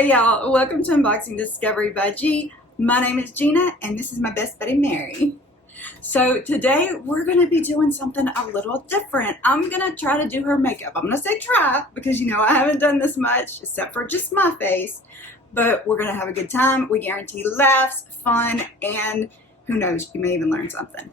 Hey y'all, welcome to Unboxing Discovery by G. My name is Gina and this is my best buddy Mary. So today we're going to be doing something a little different. I'm going to try to do her makeup. I'm going to say try because you know I haven't done this much except for just my face. But we're going to have a good time. We guarantee laughs, fun, and who knows, you may even learn something.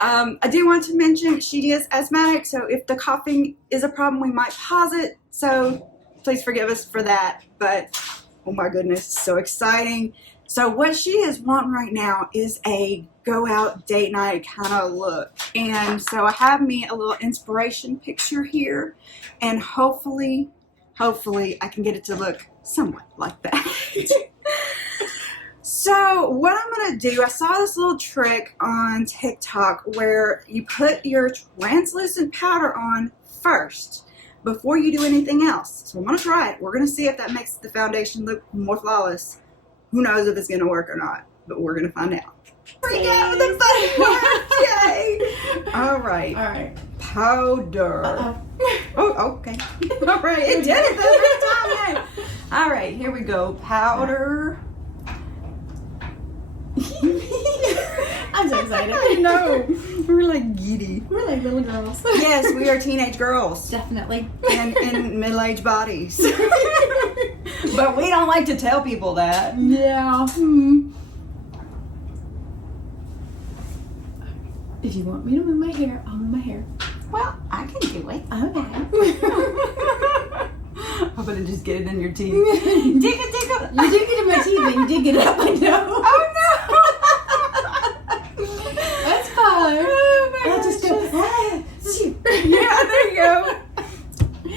I do want to mention she is asthmatic, so if the coughing is a problem, we might pause it. So please forgive us for that. But oh my goodness, so exciting. So what she is wanting right now is a go out date night kind of look. And so I have me a little inspiration picture here, and hopefully I can get it to look somewhat like that. So what I'm going to do, I saw this little trick on TikTok where you put your translucent powder on first before you do anything else. So I'm going to try it. We're going to see if that makes the foundation look more flawless. Who knows if it's going to work or not, but we're going to find out. Freak out, the button worked! Yay! All right. Powder. Oh, okay. All right, it did it the first time. All right, here we go. Powder. I'm so excited. I know. We're like giddy. We're like little girls. Yes, we are teenage girls. Definitely. And in middle-aged bodies. But we don't like to tell people that. Yeah. If you want me to move my hair, I'll move my hair. Well, I can do it. Okay. I'm gonna just get it in your teeth. Dig it. You did get it in my teeth, but you did get it up my nose. Oh no! That's fine. Oh my I'll gosh. just go. Yeah, there you go.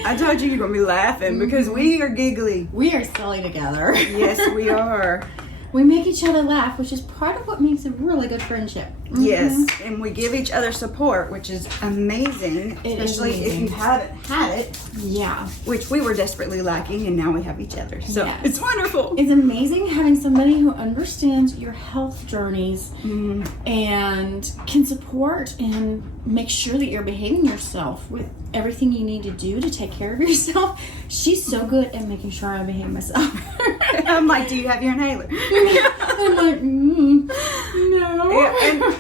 I told you you're gonna be laughing because we are giggly. We are silly together. Yes, we are. We make each other laugh, which is part of what makes a really good friendship. Yes, and we give each other support, which is amazing, It is especially if amazing. you haven't had it, Yeah. which we were desperately lacking, and now we have each other. So Yes. it's wonderful. It's amazing having somebody who understands your health journeys and can support and make sure that you're behaving yourself with everything you need to do to take care of yourself. She's so good at making sure I behave myself. I'm like, do you have your inhaler? I'm like, no.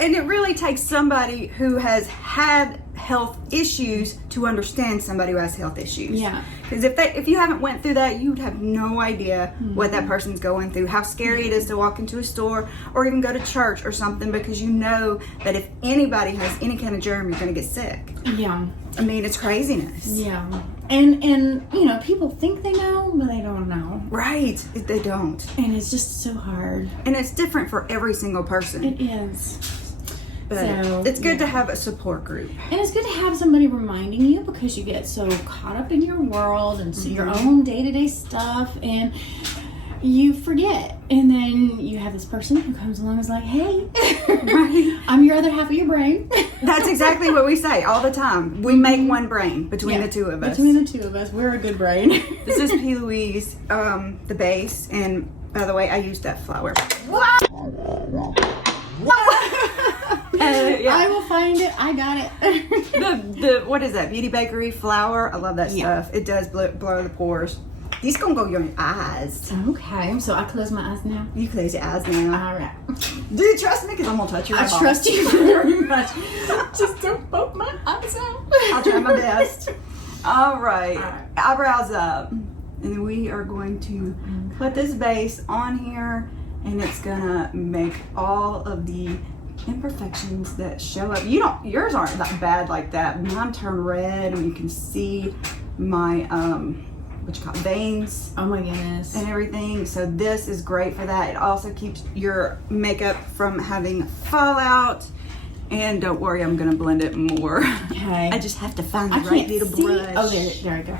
And it really takes somebody who has had health issues to understand somebody who has health issues. Yeah. Because if you haven't went through that, you'd have no idea what that person's going through, how scary it is to walk into a store or even go to church or something, because you know that if anybody has any kind of germ, you're going to get sick. Yeah. I mean, it's craziness. Yeah. And you know, people think they know, but they don't know. Right. They don't. And it's just so hard. And it's different for every single person. It is. But So, it's good to have a support group. And it's good to have somebody reminding you, because you get so caught up in your world and your own day-to-day stuff, and you forget. And then you have this person who comes along and is like, hey, Right. I'm your other half of your brain. That's exactly what we say all the time. We make one brain between the two of us. Between the two of us, we're a good brain. This is P. Louise, the base, and by the way, I used that flower. Yeah. I will find it. I got it. the what is that? Beauty Bakery flour. I love that stuff. It does blow the pores. These gonna go in your eyes. Okay, so I close my eyes now. You close your eyes now. All right. Do you trust me? Because I'm gonna touch your I eyeball. trust you very much. Just don't poke my eyes out. I'll try my best. All right. All right. Eyebrows up. And we are going to put this base on here, and it's gonna make all of the imperfections that show up. Yours aren't that bad like that. Mine turn red, and you can see my veins Oh my goodness. and everything. So this is great for that. It also keeps your makeup from having fallout. And don't worry, I'm gonna blend it more. Okay. I just have to find the I right can't little see. brush. Oh, there we go.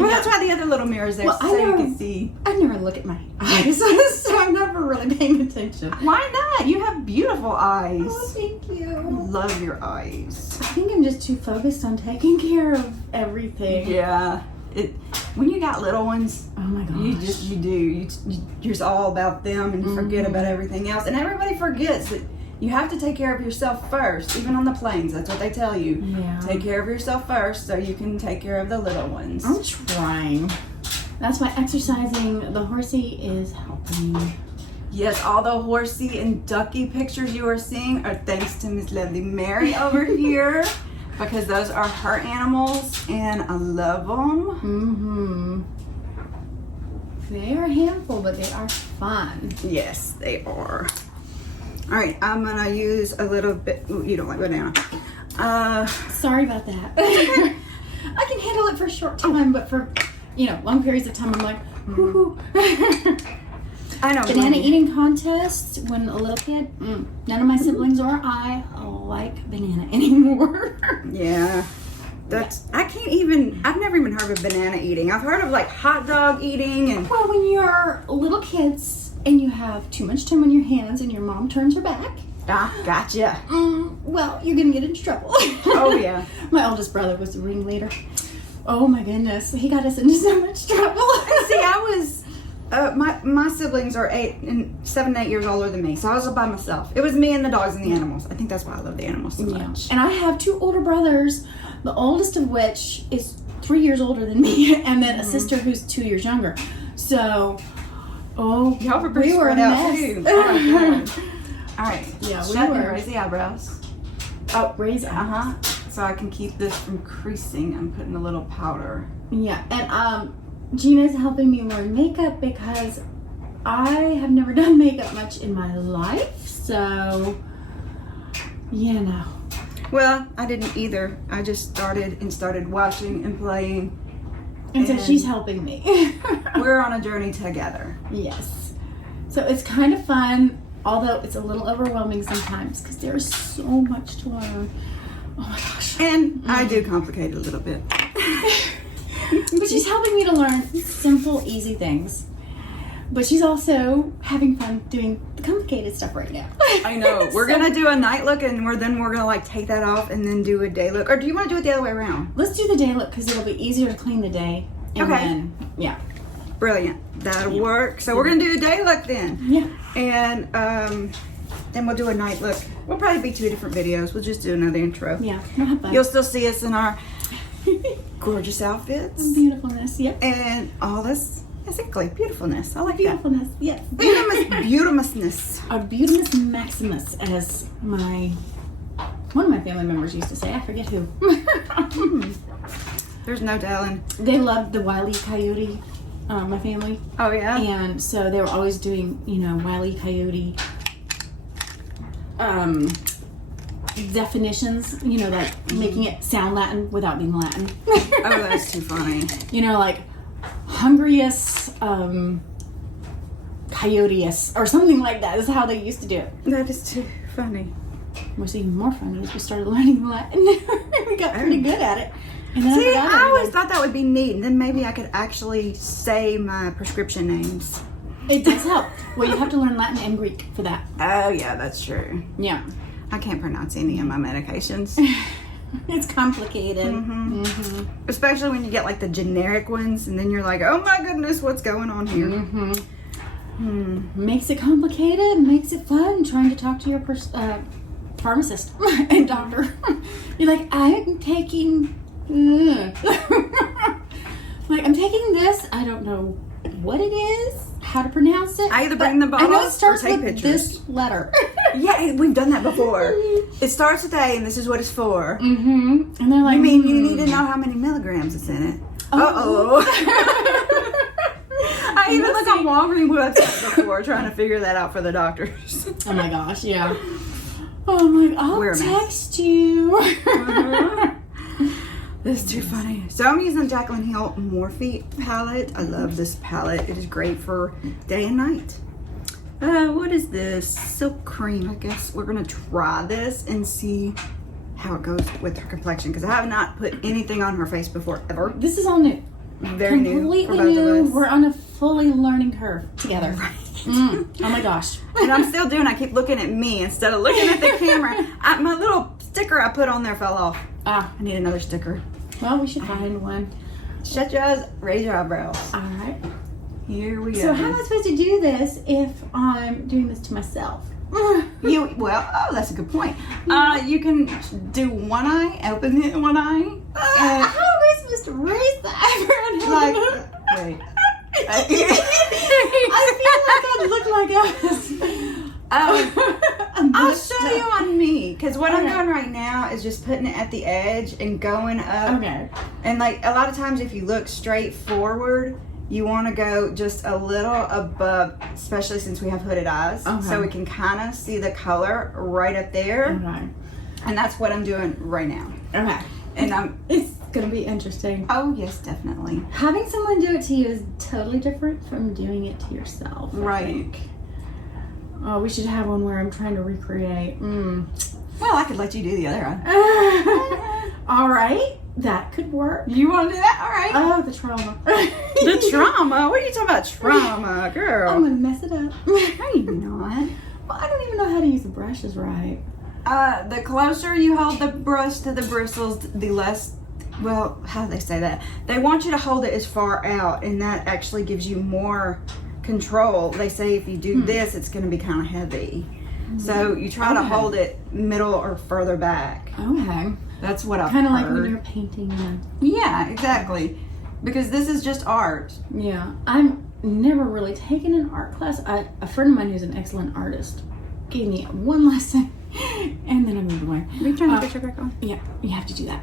Well, that's why the other little mirror's there, Well, so you can see. I never look at my eyes, so I'm never really paying attention. Why not? You have beautiful eyes. Oh, thank you. Love your eyes. I think I'm just too focused on taking care of everything. Yeah. When you got little ones, Oh my gosh. you're just all about them and you forget about everything else. And everybody forgets that you have to take care of yourself first, even on the planes. That's what they tell you. Yeah. Take care of yourself first so you can take care of the little ones. I'm trying. That's why exercising the horsey is helping. Yes, all the horsey and ducky pictures you are seeing are thanks to Miss Lovely Mary over here, because those are her animals and I love them. They are a handful, but they are fun. Yes, they are. All right, I'm gonna use a little bit. Ooh, you don't like banana. Sorry about that. I can handle it for a short time, but for long periods of time, I'm like, whoo. I know. Banana eating contests when a little kid. None of my siblings or I like banana anymore. Yeah. I've never even heard of banana eating. I've heard of like hot dog eating and. Well, when you're little kids and you have too much time on your hands and your mom turns her back. Ah, gotcha. Well, you're gonna get into trouble. Oh yeah. My oldest brother was the ringleader. Oh my goodness, he got us into so much trouble. See, I was. My siblings are 7 and 8 years older than me, so I was by myself. It was me and the dogs and the animals. I think that's why I love the animals so much. And I have 2 older brothers, the oldest of which is 3 years older than me, and then a sister who's 2 years younger. So, y'all were pretty spread out too. Oh my God. All right. Yeah, Shut and raise the eyebrows. Oh, raise it. So I can keep this from creasing. I'm putting a little powder. Yeah, and Gina's helping me learn makeup because I have never done makeup much in my life, so Well, I didn't either. I just started watching and playing. And so she's helping me. We're on a journey together. Yes. So it's kind of fun, although it's a little overwhelming sometimes because there's so much to learn. Oh my gosh. And I do complicate it a little bit. But she's helping me to learn simple, easy things. But she's also having fun doing the complicated stuff right now. I know. We're going to do a night look and we're going to like take that off and then do a day look. Or do you want to do it the other way around? Let's do the day look because it'll be easier to clean the day. And then, yeah. Brilliant. That'll work. So we're going to do a day look then. Yeah. And then we'll do a night look. We'll probably be 2 different videos. We'll just do another intro. Yeah. We'll have fun. You'll still see us in our gorgeous outfits. Beautifulness, yep. And all this, basically, beautifulness. I like beautifulness, yes. Beautimusness. A beautimus maximus, as one of my family members used to say. I forget who. There's no telling. They loved the Wile E. Coyote, my family. Oh, yeah? And so they were always doing, Wile E. Coyote definitions, like making it sound Latin without being Latin. Oh, that's too funny. Like hungriest, coyoteous, or something like that is how they used to do it. That is too funny. What's even more funny is we started learning Latin. We got pretty good at it. And then See, I always thought that would be neat, and then maybe I could actually say my prescription names. It does help. Well, you have to learn Latin and Greek for that. Oh, yeah, that's true. Yeah. I can't pronounce any of my medications. It's complicated. Especially when you get like the generic ones, and then you're like, oh my goodness, what's going on here? Makes it complicated, makes it fun trying to talk to your pharmacist and doctor. You're like, I'm taking I'm taking this. I don't know what it is, how to pronounce it. I either bring the bottles I know it starts or take with pictures. this letter. Yeah, we've done that before. It starts with A, and this is what it's for. And they're like, you mean you need to know how many milligrams is in it? I even looked on Walgreens website before trying to figure that out for the doctors. Oh my gosh, yeah. Oh my, I'll text you. This is too funny. So I'm using Jaclyn Hill Morphe palette. I love this palette. It is great for day and night. What is this? Silk cream, I guess. We're going to try this and see how it goes with her complexion, because I have not put anything on her face before, ever. This is all new. Very completely new for both new. of us. We're on a fully learning curve together. Right. Oh my gosh. And I'm still doing, I keep looking at me instead of looking at the camera. My little sticker I put on there fell off. I need another sticker. Well, we should find one. Shut your eyes, raise your eyebrows. All right. Here we go. So how am I supposed to do this if I'm doing this to myself? That's a good point. You can do one eye, open it in one eye. How am I supposed to raise the eyebrow? Wait. I feel like I'd look like I'll show you on me, because what I'm doing right now is just putting it at the edge and going up. Okay. And like a lot of times if you look straight forward, you want to go just a little above, especially since we have hooded eyes, so we can kind of see the color right up there. Okay. And that's what I'm doing right now. Okay. And it's gonna be interesting. Oh yes, definitely. Having someone do it to you is totally different from doing it to yourself. Right. Oh, we should have one where I'm trying to recreate. Well, I could let you do the other one. All right, that could work. You want to do that? All right. Oh, the trauma. The trauma? What are you talking about, trauma, girl? I'm gonna mess it up. No, you're not. Well, I don't even know how to use the brushes right. The closer you hold the brush to the bristles, the less, well, how do they say that? They want you to hold it as far out, and that actually gives you more control. They say if you do this, it's going to be kind of heavy. So you try to hold it middle or further back. Okay. That's what I've kind of heard. like when you're painting. Yeah, exactly. Because this is just art. Yeah. I'm never really taken an art class. A friend of mine who's an excellent artist gave me one lesson. And then I moved away. Will you turn the picture back on? Yeah, you have to do that.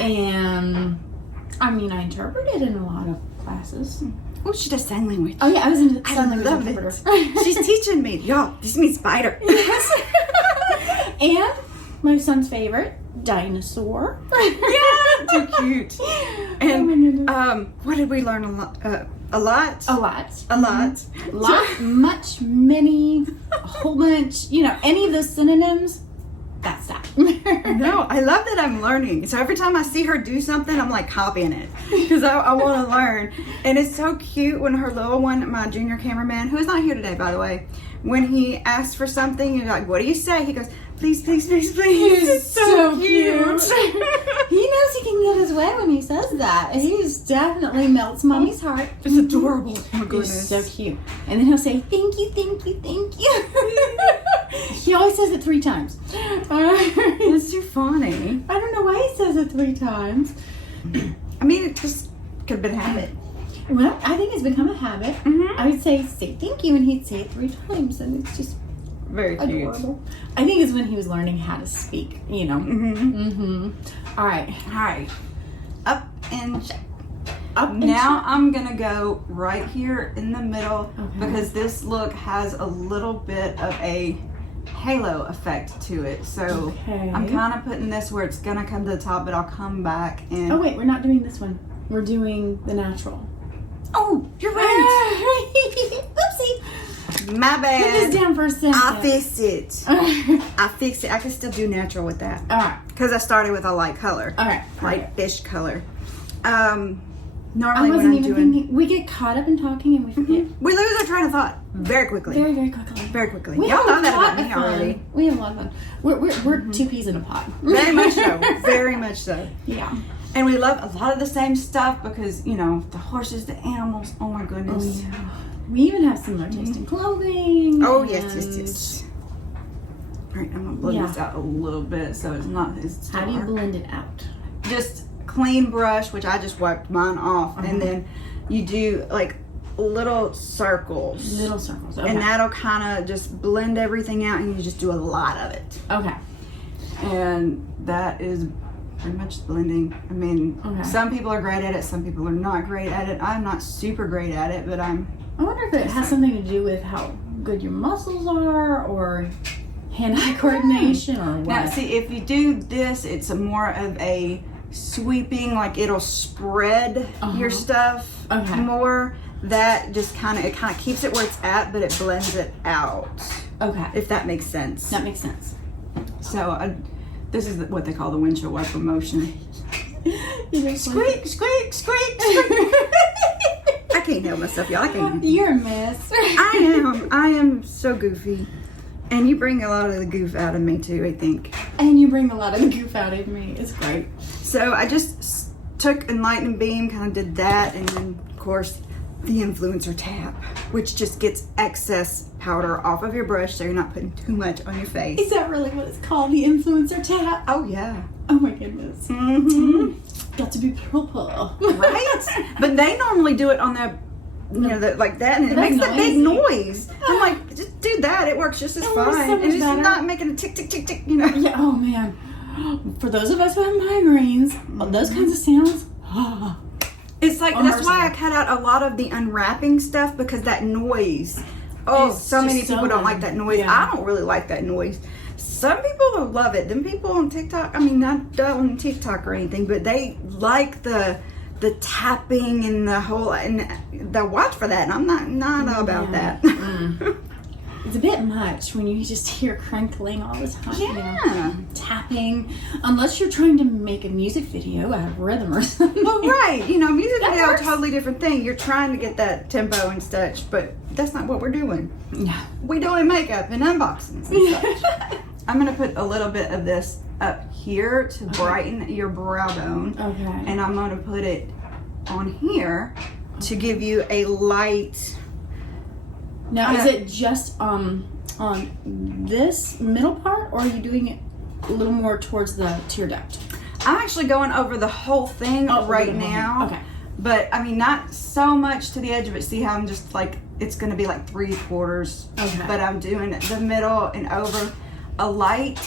And I mean, I interpreted in a lot of classes. Oh, she does sign language. Oh yeah, I was in a sign language love interpreter. it. She's teaching me. Y'all, this means spider. And my son's favorite, dinosaur. Yeah, too cute. And oh my goodness. what did we learn a lot? A lot. A lot. A lot. Lot, much, many, a whole bunch. You know, any of those synonyms. That's that. No, I love that I'm learning. So every time I see her do something, I'm like copying it because I want to learn. And it's so cute when her little one, my junior cameraman, who is not here today, by the way, when he asks for something, you're like, what do you say? He goes, please, please, please, please. He's so cute. He knows he can get his way when he says that. And he definitely melts mommy's heart. It's adorable. Oh my He's goodness. so cute. And then he'll say, thank you, thank you, thank you. He always says it 3 times. It's too funny. I don't know why he says it 3 times. I mean, it just could have been a habit. Well, I think it's become a habit. Mm-hmm. I would say thank you, and he'd say it 3 times, and it's just very cute. Adorable. I think it's when he was learning how to speak, you know. All right. Up and Up and now I'm gonna go right here in the middle because this look has a little bit of a halo effect to it. So I'm kind of putting this where it's gonna come to the top, but I'll come back and. Oh wait, we're not doing this one. We're doing the natural. Oh, you're right. Oopsie. My bad. Put this down for a second. I fixed it. I fixed it. I can still do natural with that. All right. Because I started with a light color. All right. Light fish color. I Normally when wasn't I'm even doing. thinking. We get caught up in talking and we forget. We lose our train of thought very quickly. Very, very quickly. Very quickly. We Y'all have know a that lot about me of fun. already. We have a lot of fun. We're 2 peas in a pod. Very much so. Very much so. Yeah. And we love a lot of the same stuff because, you know, the horses, the animals. Oh my goodness. Oh, yeah. We even have similar taste in clothing. Oh, yes. All right, I'm going to blend this out a little bit so it's not as How do you dark. blend it out? Just clean brush, which I just wiped mine off. And then you do like little circles. Little circles. Okay. And that'll kind of just blend everything out and you just do a lot of it. Okay. And that is pretty much blending. I mean, some people are great at it, some people are not great at it. I'm not super great at it, but I wonder if it has something to do with how good your muscles are or hand-eye coordination or what. Now, see, if you do this, it's more of a sweeping, like it'll spread your stuff more. That just kind of keeps it where it's at, but it blends it out. Okay. If that makes sense. That makes sense. So this is what they call the windshield wiper motion. Squeak, squeak, squeak, squeak. I can't help myself, y'all. I can't. You're a mess. I am so goofy. And you bring a lot of the goof out of me too, I think. And you bring a lot of the goof out of me. It's great. So I just took Enlighten Beam, kind of did that, and then of course the influencer tap, which just gets excess powder off of your brush so you're not putting too much on your face. Is that really what it's called? The influencer tap? Oh yeah. Oh my goodness. Got to be proper. Right? But they normally do it on their like that, and it makes a big noise. I'm like, just do that. It works just as fine. So and it's better. not making a tick, tick, tick, tick, Yeah, oh man. For those of us who have migraines, those kinds of sounds, it's like, that's why I cut out a lot of the unwrapping stuff, because that noise. Oh, so many people don't like that noise. I don't really like that noise. Some people will love it. Them people on TikTok, I mean, not on TikTok or anything, but they like the tapping and the whole, and they'll watch for that, and I'm not about that. It's a bit much when you just hear crinkling all the time. Yeah. Tapping. Unless you're trying to make a music video out of rhythm or something. Well, right. Music That video is works. a totally different thing. You're trying to get that tempo and such, but that's not what we're doing. Yeah. We're doing makeup and unboxings and such. I'm going to put a little bit of this up here to brighten your brow bone. Okay. And I'm going to put it on here to give you a light. Now, is it just on this middle part, or are you doing it a little more towards the tear duct? I'm actually going over the whole thing right now. Okay. But, I mean, not so much to the edge of it. See how I'm just like, it's going to be like 3/4. Okay. But I'm doing the middle and over. A light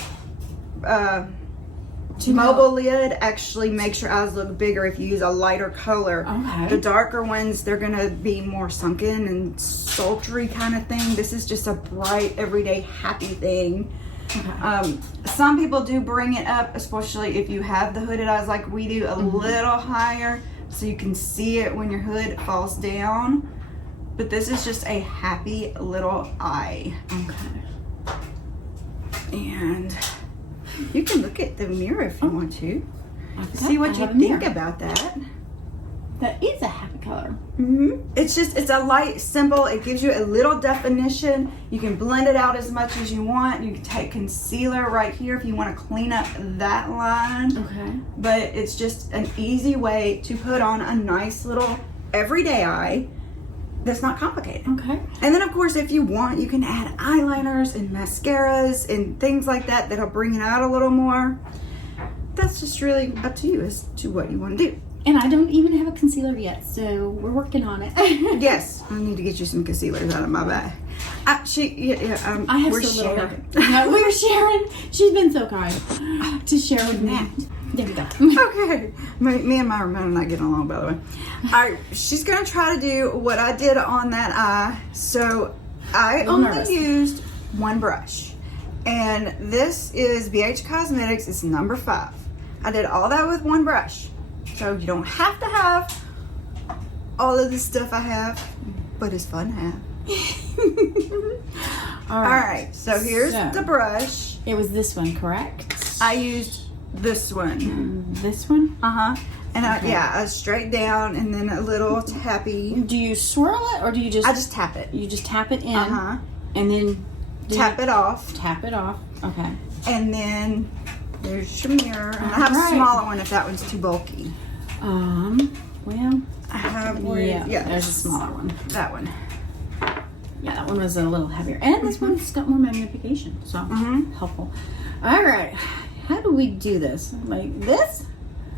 mobile lid actually makes your eyes look bigger if you use a lighter color. Okay. The darker ones, they're going to be more sunken and sultry kind of thing. This is just a bright, everyday, happy thing. Okay. Some people do bring it up, especially if you have the hooded eyes like we do, a little higher so you can see it when your hood falls down. But this is just a happy little eye. Okay. And you can look at the mirror if you want to. See what I you have a think mirror. about that. That is a happy color. It's a light, simple. It gives you a little definition. You can blend it out as much as you want. You can take concealer right here if you want to clean up that line. Okay. But it's just an easy way to put on a nice little everyday eye that's not complicated. Okay. And then, of course, if you want, you can add eyeliners and mascaras and things like that that'll bring it out a little more. That's just really up to you as to what you want to do. And I don't even have a concealer yet, so we're working on it. Yes, I need to get you some concealers out of my bag. I have we're so little sharing. No, we're sharing. She's been so kind to share with me. There we go. Okay. Me and my Ramona are not getting along, by the way. All right, she's going to try to do what I did on that eye. So I only used one brush. And this is BH Cosmetics. It's number 5. I did all that with one brush. So you don't have to have all of the stuff I have, but it's fun to have. All right, so here's the brush. It was this one, correct? I used this one. This one? Uh-huh. And I straight down and then a little tappy. Do you swirl it, or do you just... I just tap it. You just tap it in, Uh-huh. and then... Tap it off. Tap it off. Okay. And then there's your mirror. And I have a smaller one if that one's too bulky. Well, I have one. Yeah, there's a smaller one. That one. Yeah, that one was a little heavier. And this one's got more magnification, so helpful. All right. How do we do this? Like this?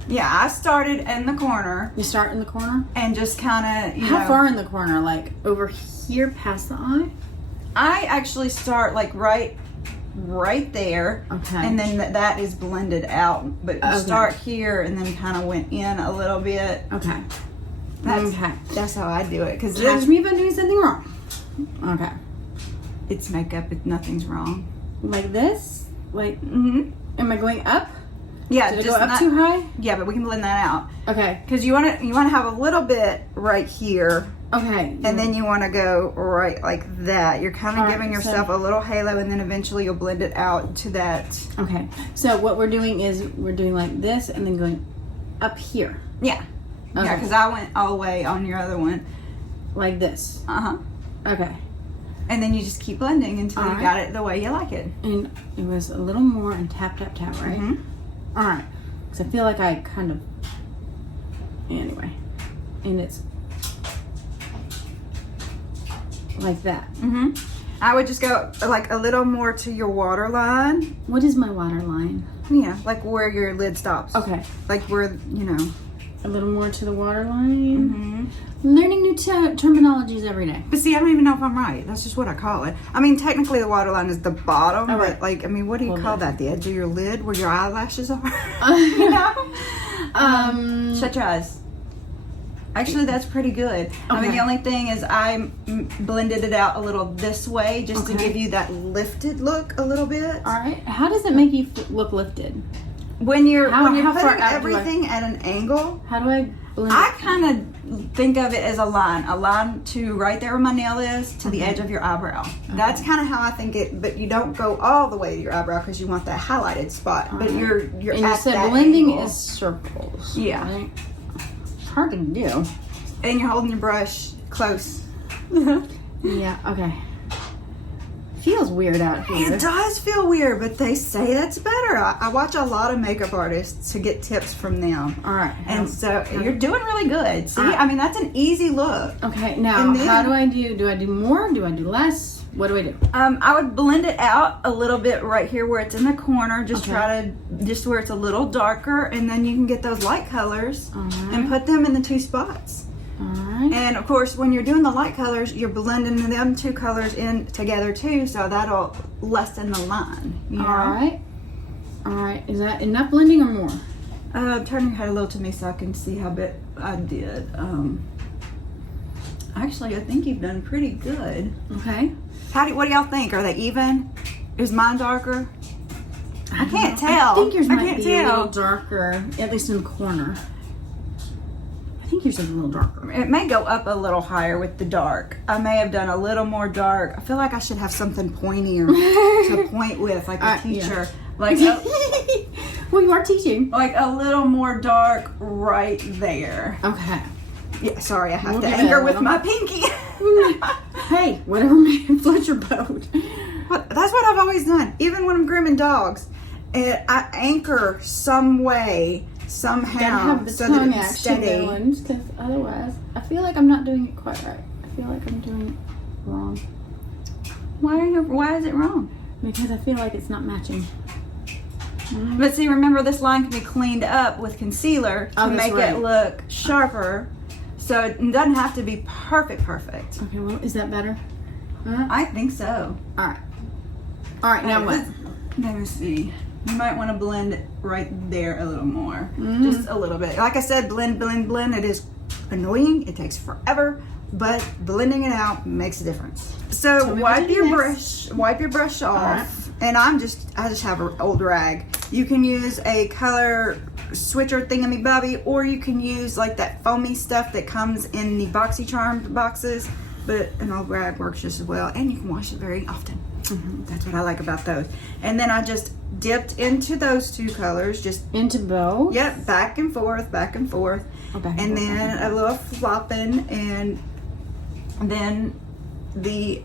Yeah, I started in the corner. You start in the corner? And just kind of, How far in the corner? Like over here past the eye? I actually start like right there. Okay. And then that is blended out. But start here and then kind of went in a little bit. Okay. That's how I do it. Catch me if I'm doing something wrong. Okay. It's makeup. Nothing's wrong. Like this? Like, am I going up? Yeah. Did it go up too high? Yeah, but we can blend that out. Okay. Because you want to have a little bit right here. Okay. And then you want to go right like that. You're kind of giving yourself a little halo, and then eventually you'll blend it out to that. Okay. So what we're doing is we're doing like this and then going up here. Yeah. Okay. Yeah, because I went all the way on your other one. Like this. Uh-huh. Okay. And then you just keep blending until you got it the way you like it. And it was a little more and tap, tap, tap, right? All right. Because I feel like I kind of... Anyway. And it's... like that. I would just go like a little more to your waterline. What is my waterline? Yeah, like where your lid stops. Okay. Like where, A little more to the waterline. Learning new terminologies every day. But see, I don't even know if I'm right. That's just what I call it. I mean, technically the waterline is the bottom, right. but like, I mean, what do you call that? The edge of your lid where your eyelashes are? You know? Shut your eyes. Actually, that's pretty good. I mean, the only thing is I blended it out a little this way just to give you that lifted look a little bit. All right. How does it make you look lifted? When you're how putting far out everything at an angle, how do I blend I kind of think of it as a line to right there where my nail is to the edge of your eyebrow. That's kind of how I think it, but you don't go all the way to your eyebrow because you want that highlighted spot. But you're and at you said that blending angle. is circles. Yeah. Right? It's hard to do. And you're holding your brush close. Yeah, okay. Feels weird out here. It does feel weird, but they say that's better. I watch a lot of makeup artists to get tips from them. All right. And so you're doing really good. See, All right. I mean, that's an easy look. Okay, now how do I do more? Do I do less? What do I do? I would blend it out a little bit right here where it's in the corner. Just try to, just where it's a little darker, and then you can get those light colors and put them in the two spots. Alright. And of course, when you're doing the light colors, you're blending them two colors in together too, so that'll lessen the line. You know? Alright. Alright. Is that enough blending or more? Turn your head a little to me so I can see how bit I did. Actually, I think you've done pretty good. Okay. What do y'all think? Are they even? Is mine darker? I can't tell. I think yours might be a tell. little darker, at least in the corner. I think yours is a little darker. It may go up a little higher with the dark. I may have done a little more dark. I feel like I should have something pointier to point with, like a teacher. Yeah. Like well, you are teaching. like a little more dark right there. Okay. Yeah, sorry, I have We'll to do that anchor a with little. my pinky. Hey, whatever may float your boat. That's what I've always done. Even when I'm grooming dogs, I anchor some way, somehow, Have the so that tongue it's action steady. going, because otherwise, I feel like I'm not doing it quite right. I feel like I'm doing it wrong Why is it wrong? because I feel like it's not matching. But see, remember this line can be cleaned up with concealer to make right. it look sharper. So it doesn't have to be perfect. Okay, well, is that better? I think so. All right. All right, now what? Let me see. You might want to blend it right there a little more. Just a little bit. Like I said, blend. It is annoying. It takes forever, but blending it out makes a difference. So wipe your brush off. And I just have an old rag. You can use a color switcher thingamabobby, or you can use like that foamy stuff that comes in the Boxycharm boxes, but an old rag works just as well, and you can wash it very often. That's what I like about those. And then I just dipped into those two colors, just Into both? yep, back and forth, Oh, back and and forth, then a little flopping, and then the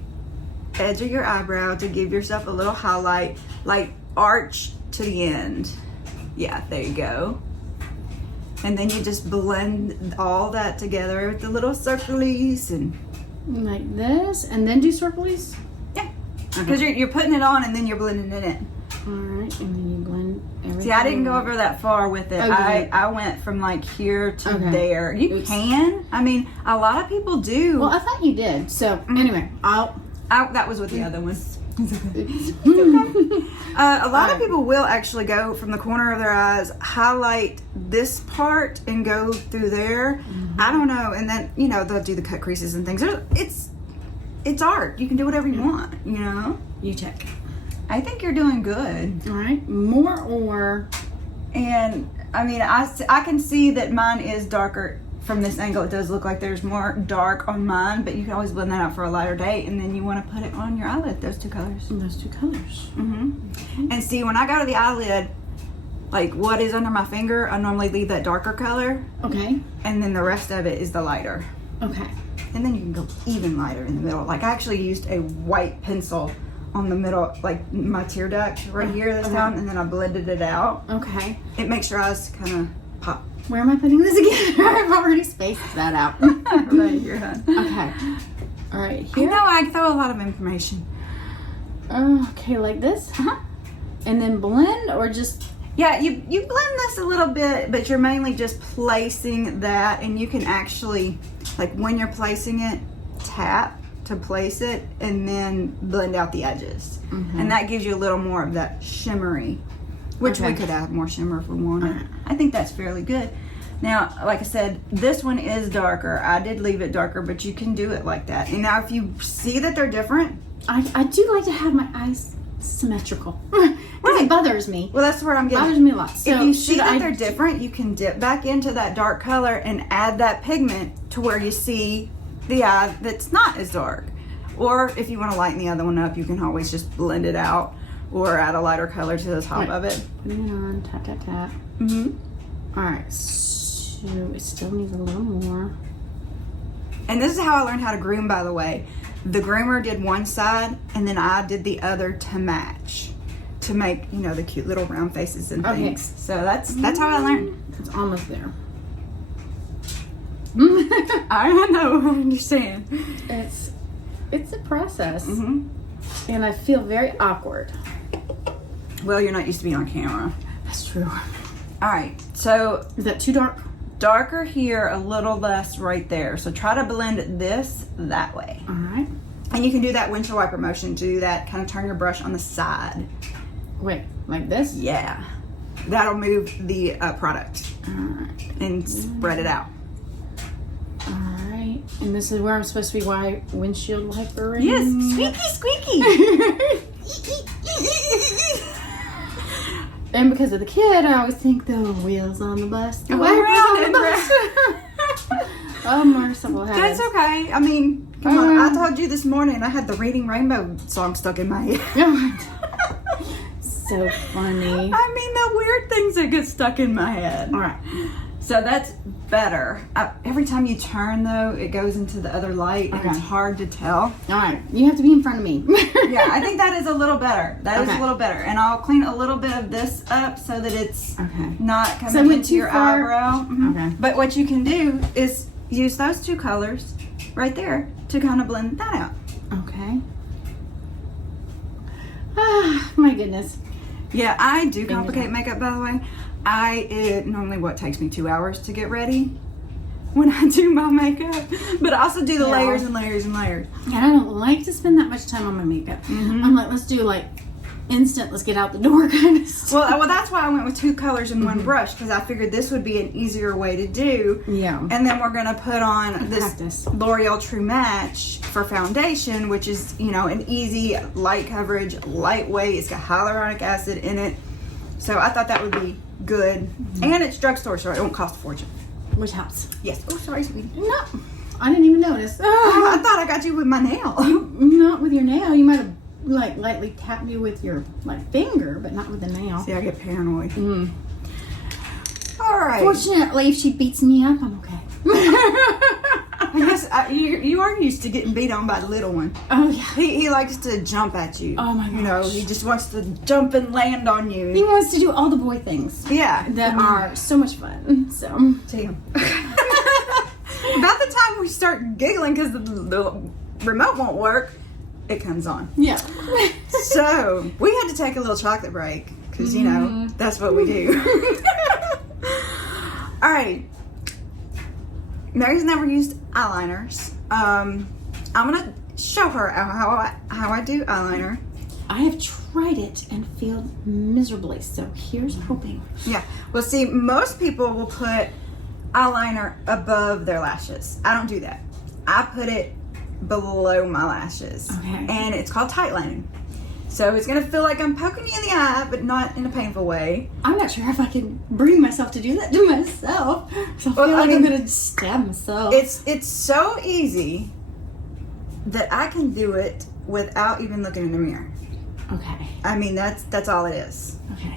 edge of your eyebrow to give yourself a little highlight, like arch to the end. Yeah, there you go. And then you just blend all that together with the little circles and Like this, and then do circles? yeah, because you're putting it on and then you're blending it in. Alright, and then you blend everything. See, I didn't go over that far with it. Okay. I went from like here to Okay. there. You Oops. can. I mean, a lot of people do. Well, I thought you did. So, anyway, That was with the other one. A lot of people will actually go from the corner of their eyes, highlight this part, and go through there. I don't know, and then they'll do the cut creases and things. It's art. You can do whatever you want. you check. I think you're doing good, Alright, more or... and I mean, I can see that mine is darker. From this angle, it does look like there's more dark on mine, but you can always blend that out for a lighter day, and then you want to put it on your eyelid, those two colors. Those two colors. And see, when I go to the eyelid, like what is under my finger, I normally leave that darker color, Okay. and then the rest of it is the lighter. Okay. And then you can go even lighter in the middle. Like I actually used a white pencil on the middle, like my tear duct right here this time, and then I blended it out. Okay. It makes your eyes kind of pop. Where am I putting this again? I've already spaced that out. Right here, hon. Okay. Alright, here. I throw a lot of information. Okay, like this? And then blend or just... Yeah, you blend this a little bit, but you're mainly just placing that, and you can actually, like when you're placing it, tap to place it, and then blend out the edges. And that gives you a little more of that shimmery, which we could add more shimmer if we wanted. I think that's fairly good. Now, like I said, this one is darker. I did leave it darker, but you can do it like that. And now if you see that they're different, I do like to have my eyes symmetrical. Because it bothers me. Well, that's where I'm getting. Bothers me a lot. So if you see that they're different, you can dip back into that dark color and add that pigment to where you see the eye that's not as dark. Or if you want to lighten the other one up, you can always just blend it out or add a lighter color to the top of it. Putting it on, tap, tap, tap. All right, so it still needs a little more. And this is how I learned how to groom, by the way. The groomer did one side, and then I did the other to match, to make, you know, the cute little round faces and things. So that's how I learned. It's almost there. I know, I understand. It's a process, and I feel very awkward. Well, you're not used to being on camera. That's true. All right, so Is that too dark? darker here, a little less right there. So try to blend this that way. All right. And you can do that windshield wiper motion to do that. Kind of turn your brush on the side. Wait, like this? Yeah. That'll move the product All right. and spread it out. All right. And this is where I'm supposed to be windshield wipering? Yes, squeaky, squeaky. And because of the kid, I always think the wheels on the bus. The Go around wipers on the and bus. Oh, merciful heavens. That's okay. I mean, come on. I told you this morning I had the Reading Rainbow song stuck in my head. So funny. I mean, the weird things that get stuck in my head. All right. So that's better. Every time you turn, though, it goes into the other light, and it's hard to tell. All right. You have to be in front of me. Yeah, I think that is a little better. That is a little better. And I'll clean a little bit of this up so that it's not coming into your eyebrow. Okay. But what you can do is use those two colors right there to kind of blend that out. Okay. Ah, my goodness. Yeah, I do complicate makeup, by the way. It normally takes me 2 hours to get ready when I do my makeup, but I also do the layers and layers and layers. And I don't like to spend that much time on my makeup. I'm like, let's do like instant, let's get out the door kind of stuff. Well, that's why I went with two colors in one brush, because I figured this would be an easier way to do. Yeah. And then we're gonna put on this L'Oreal True Match for foundation, which is, you know, an easy light coverage, lightweight. It's got hyaluronic acid in it, so I thought that would be good. And it's drugstore, so it won't cost a fortune. Which helps. Yes. Oh, sorry, sweetie. No, I didn't even notice. Oh, I thought I got you with my nail. Not with your nail. You might have like lightly tapped me with your like finger, but not with the nail. See, I get paranoid. All right. Fortunately, if she beats me up, I'm okay. I guess you are used to getting beat on by the little one. Oh yeah. He likes to jump at you. Oh my gosh. You know, he just wants to jump and land on you. He wants to do all the boy things. Yeah. That are so much fun. So. See him. About the time we start giggling because the remote won't work, it comes on. Yeah. So we had to take a little chocolate break because, you know, that's what we do. All right. Mary's never used eyeliners. I'm gonna show her how I do eyeliner. I have tried it and failed miserably, so here's hoping. Yeah. Well, see, most people will put eyeliner above their lashes. I don't do that. I put it below my lashes. Okay. And it's called tightlining. So it's gonna feel like I'm poking you in the eye, but not in a painful way. I'm not sure if I can bring myself to do that to myself. So I feel like I'm gonna stab myself. It's so easy that I can do it without even looking in the mirror. Okay. I mean, that's all it is. Okay.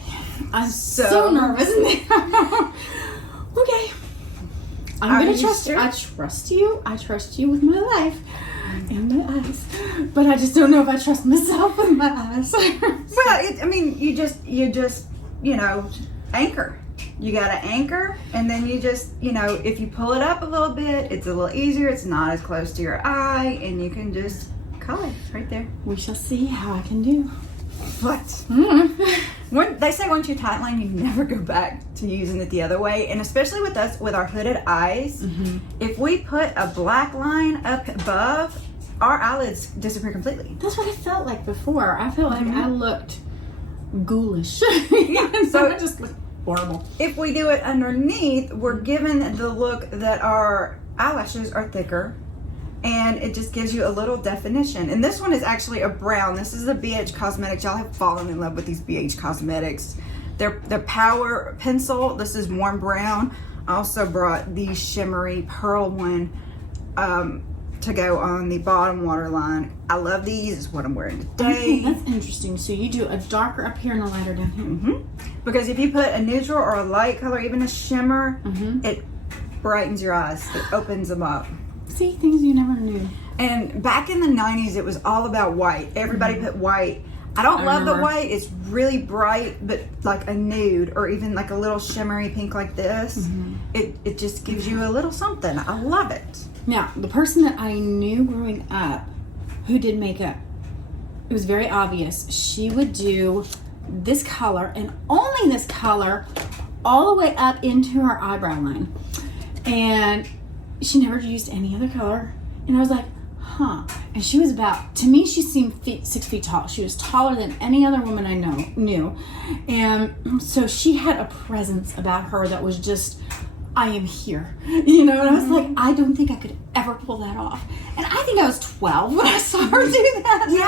I'm so nervous now. Okay. I'm gonna trust you. I trust you. I trust you with my life and my eyes, but I just don't know if I trust myself with my eyes. Well, I mean, you just you know, anchor. You gotta anchor, and then you just, you know, if you pull it up a little bit, it's a little easier. It's not as close to your eye, and you can just color right there. We shall see how I can do. What? They say once you tightline, you never go back to using it the other way. And especially with us, with our hooded eyes, if we put a black line up above, our eyelids disappear completely. That's what I felt like before. I felt like I looked ghoulish. So I just looked horrible. If we do it underneath, we're given the look that our eyelashes are thicker, and it just gives you a little definition. And this one is actually a brown. This is a BH Cosmetics. Y'all have fallen in love with these BH Cosmetics. They're Power Pencil. This is warm brown. I also brought the shimmery pearl one to go on the bottom waterline. I love these. It's what I'm wearing today. That's interesting. So you do a darker up here and a lighter down here. Because if you put a neutral or a light color, even a shimmer, it brightens your eyes. It opens them up. See, things you never knew. And back in the 90s, it was all about white. Everybody put white. I don't love the white. It's really bright, but like a nude or even like a little shimmery pink like this. It just gives you a little something. I love it. Now, the person that I knew growing up who did makeup, it was very obvious. She would do this color and only this color all the way up into her eyebrow line. And she never used any other color. And I was like, huh. And she was about, to me, she seemed 6 feet tall. She was taller than any other woman I knew. And so she had a presence about her that was just, I am here. You know, and I was like, I don't think I could ever pull that off. And I think I was 12 when I saw her do that. Yeah,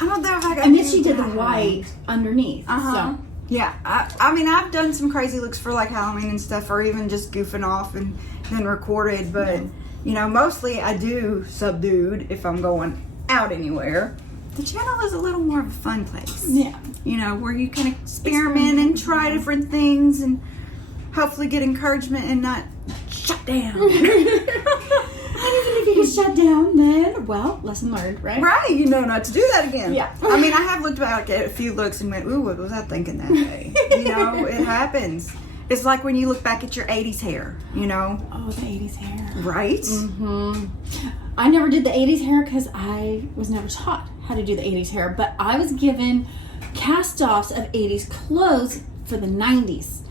I don't know if I could. And then she did the white underneath. So. Yeah, I mean, I've done some crazy looks for like Halloween and stuff, or even just goofing off and then recorded, but you know, mostly I do subdued if I'm going out anywhere. The channel is a little more of a fun place. Yeah. You know, where you can experiment and try different things and hopefully get encouragement and not shut down. And even if you get shut down, then, well, lesson learned, right? Right, you know not to do that again. Yeah. I mean, I have looked back at a few looks and went, ooh, what was I thinking that day? You know, it happens. It's like when you look back at your 80s hair, you know? Oh, the 80s hair. Right? I never did the 80s hair because I was never taught how to do the 80s hair, but I was given cast-offs of 80s clothes for the 90s.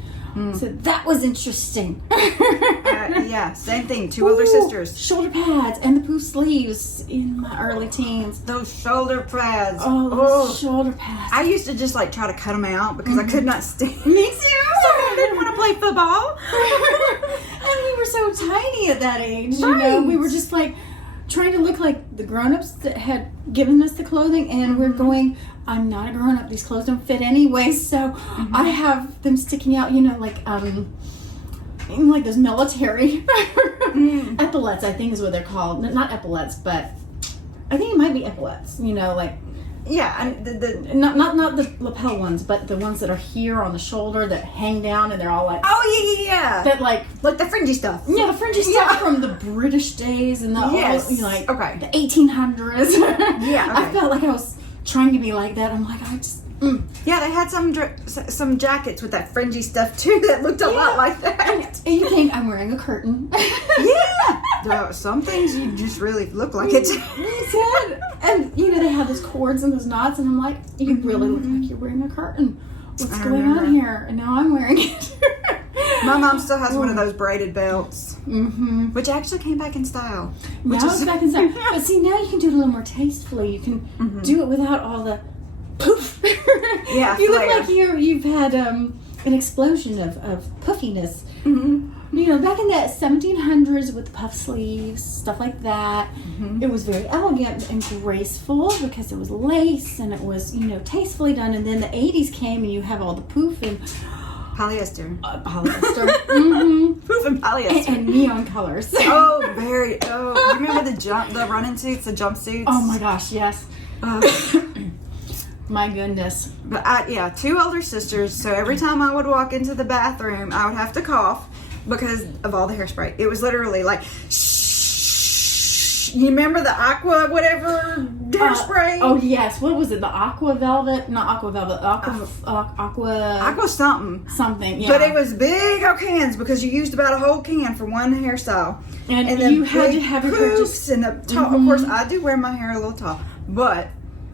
So that was interesting. Yeah, same thing. Two older sisters. Shoulder pads and the poof sleeves in my early teens. Those shoulder pads. Oh, those shoulder pads. I used to just like try to cut them out because I could not stand. Me too. I didn't want to play football. And we were so tiny at that age. You know, we were just like trying to look like the grown-ups that had given us the clothing, and we're going, I'm not a grown-up, these clothes don't fit anyway, so I have them sticking out, you know, like those military epaulets, I think is what they're called. Not epaulets, but I think it might be epaulets, you know, like, yeah, and not the lapel ones, but the ones that are here on the shoulder that hang down and they're all like, oh yeah, that like the fringy stuff. Yeah, the fringy stuff from the British days and the yes, you know, like the 1800s. Yeah, I felt like I was trying to be like that. I'm like, I just. Yeah, they had some jackets with that fringy stuff too that looked a lot like that. And you think I'm wearing a curtain? Yeah, some things you just really look like it. You did. And you know they have those cords and those knots, and I'm like, you really look like you're wearing a curtain. What's going on here? And now I'm wearing it. My mom still has one of those braided belts, which actually came back in style. Now it's back in style. But see, now you can do it a little more tastefully. You can do it without all the poof. Yeah, you look like you've had an explosion of puffiness. You know, back in the 1700s with the puff sleeves, stuff like that, it was very elegant and graceful because it was lace and it was, you know, tastefully done. And then the 80s came and you have all the poof and polyester. Poof and polyester. And neon colors. Oh, you remember the running suits, the jumpsuits? Oh my gosh, yes. My goodness. But two older sisters, so every time I would walk into the bathroom, I would have to cough because of all the hairspray. It was literally like, shh. You remember the aqua whatever hairspray? Oh yes, what was it? The aqua velvet? Not aqua velvet. Aqua something. Something. Yeah. But it was big cans because you used about a whole can for one hairstyle. And then you had to have your hair just and the top. Of course, I do wear my hair a little tall, but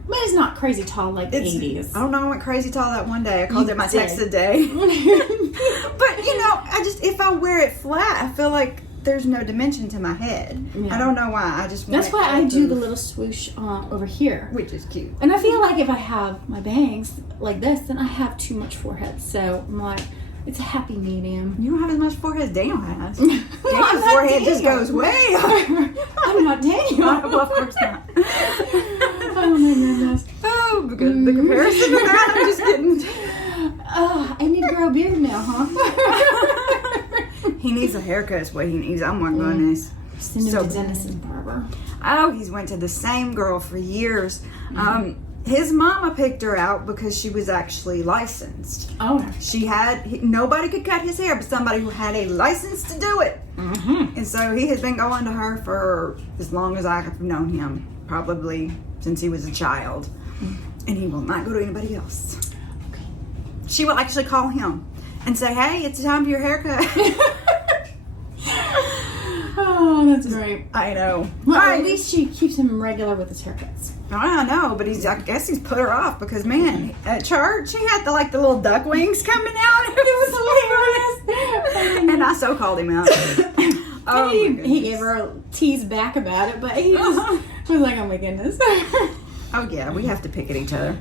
But it's not crazy tall like the 80s. I don't know, I went crazy tall that one day. I called You it my did. text a day. But, you know, if I wear it flat, I feel like there's no dimension to my head. Yeah. I don't know why. I just want That's why I do the little swoosh over here. Which is cute. And I feel like if I have my bangs like this, then I have too much forehead. So I'm like, it's a happy medium. You don't have as much forehead as Daniel has. I'm Daniel's not forehead just Daniel. goes way up. I'm not Daniel. Well, of course not. Oh my goodness. Oh, because the comparison to that, I'm just kidding. Oh, I need to grow a beard now, huh? He needs a haircut is what he needs. Oh my goodness. Send him So to Dennis and Barber. Oh, he's went to the same girl for years. His mama picked her out because she was actually licensed. Oh. Nobody could cut his hair but somebody who had a license to do it. Mm-hmm. And so he has been going to her for as long as I have known him, probably since he was a child. And he will not go to anybody else. Okay. She will actually call him and say, hey, it's time for your haircut. Oh, that's great. I know. Well, at least she keeps him regular with his haircuts. I know, but I guess he's put her off because, man, at church, he had the little duck wings coming out. It was hilarious. And I so called him out. Oh, he gave her a tease back about it, but he was like, oh my goodness. Oh, yeah, we have to pick at each other.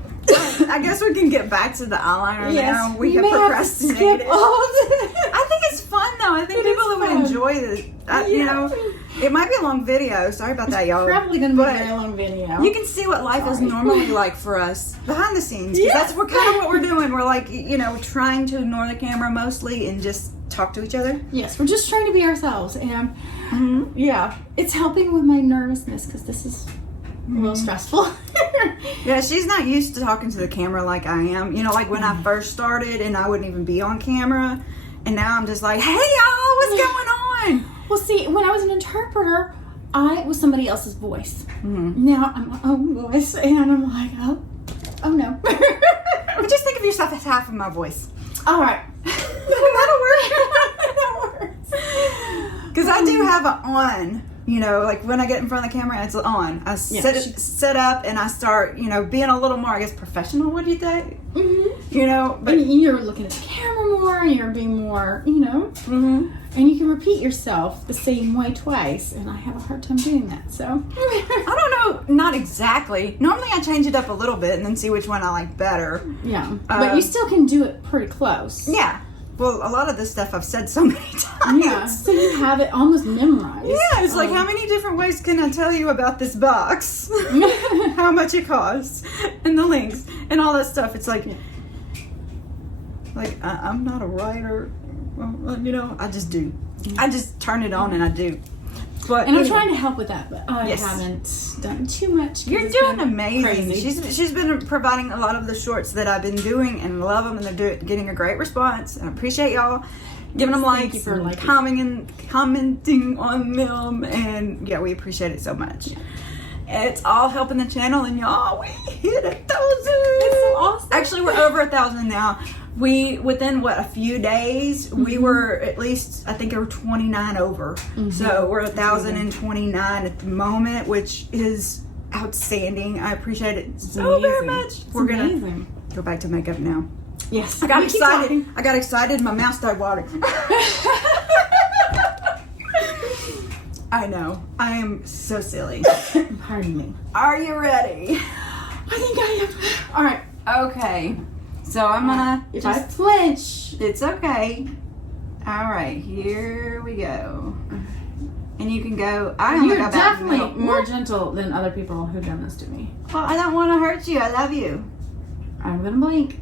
I guess we can get back to the eyeliner now. We have may procrastinated. Have to skip all of it. I think it's fun, though. I think people would enjoy this. You know, it might be a long video. Sorry about that, y'all. Probably going to be a very long video. You can see what life is normally like for us behind the scenes. That's kind of what we're doing. We're like, you know, trying to ignore the camera mostly and just talk to each other. Yes, we're just trying to be ourselves. And yeah, it's helping with my nervousness because this is a little stressful. Yeah, she's not used to talking to the camera like I am. You know, like when I first started and I wouldn't even be on camera. And now I'm just like, hey, y'all, what's going on? Well, see, when I was an interpreter, I was somebody else's voice. Now I'm my own voice, and I'm like, oh no. But just think of yourself as half of my voice. All right. That'll work. That works. Because I do have an on. You know, like when I get in front of the camera, it's on. I set up and I start, you know, being a little more, I guess, professional. What do you think? You know, but and you're looking at the camera more, and you're being more, you know, and you can repeat yourself the same way twice, and I have a hard time doing that. So I don't know, not exactly. Normally, I change it up a little bit and then see which one I like better. Yeah, but you still can do it pretty close. Yeah. Well, a lot of this stuff I've said so many times. Yeah, so you have it almost memorized. Yeah, it's like, how many different ways can I tell you about this box? How much it costs, and the links, and all that stuff. It's like, I'm not a writer. Well, you know, I just do. I just turn it on and I do. But I'm trying to help with that, but I haven't done too much. You're doing amazing. She's been providing a lot of the shorts that I've been doing and love them, and they're getting a great response. And I appreciate y'all giving them likes and commenting on them, and yeah, we appreciate it so much. It's all helping the channel, and y'all, we hit 1,000. It's so awesome. Actually, we're over 1,000 now. Within a few days, we were at least, I think there were 29 over. So we're 1,029 at the moment, which is outstanding. I appreciate it so very much. We're gonna go back to makeup now. Yes. I got excited. I got excited. My mouth started watering. I know. I am so silly. Pardon me. Are you ready? I think I am. All right. Okay. So I'm gonna. If I flinch, it's okay. All right, here we go. And you can go. You're definitely more gentle than other people who've done this to me. Well, I don't want to hurt you. I love you. I'm gonna blink.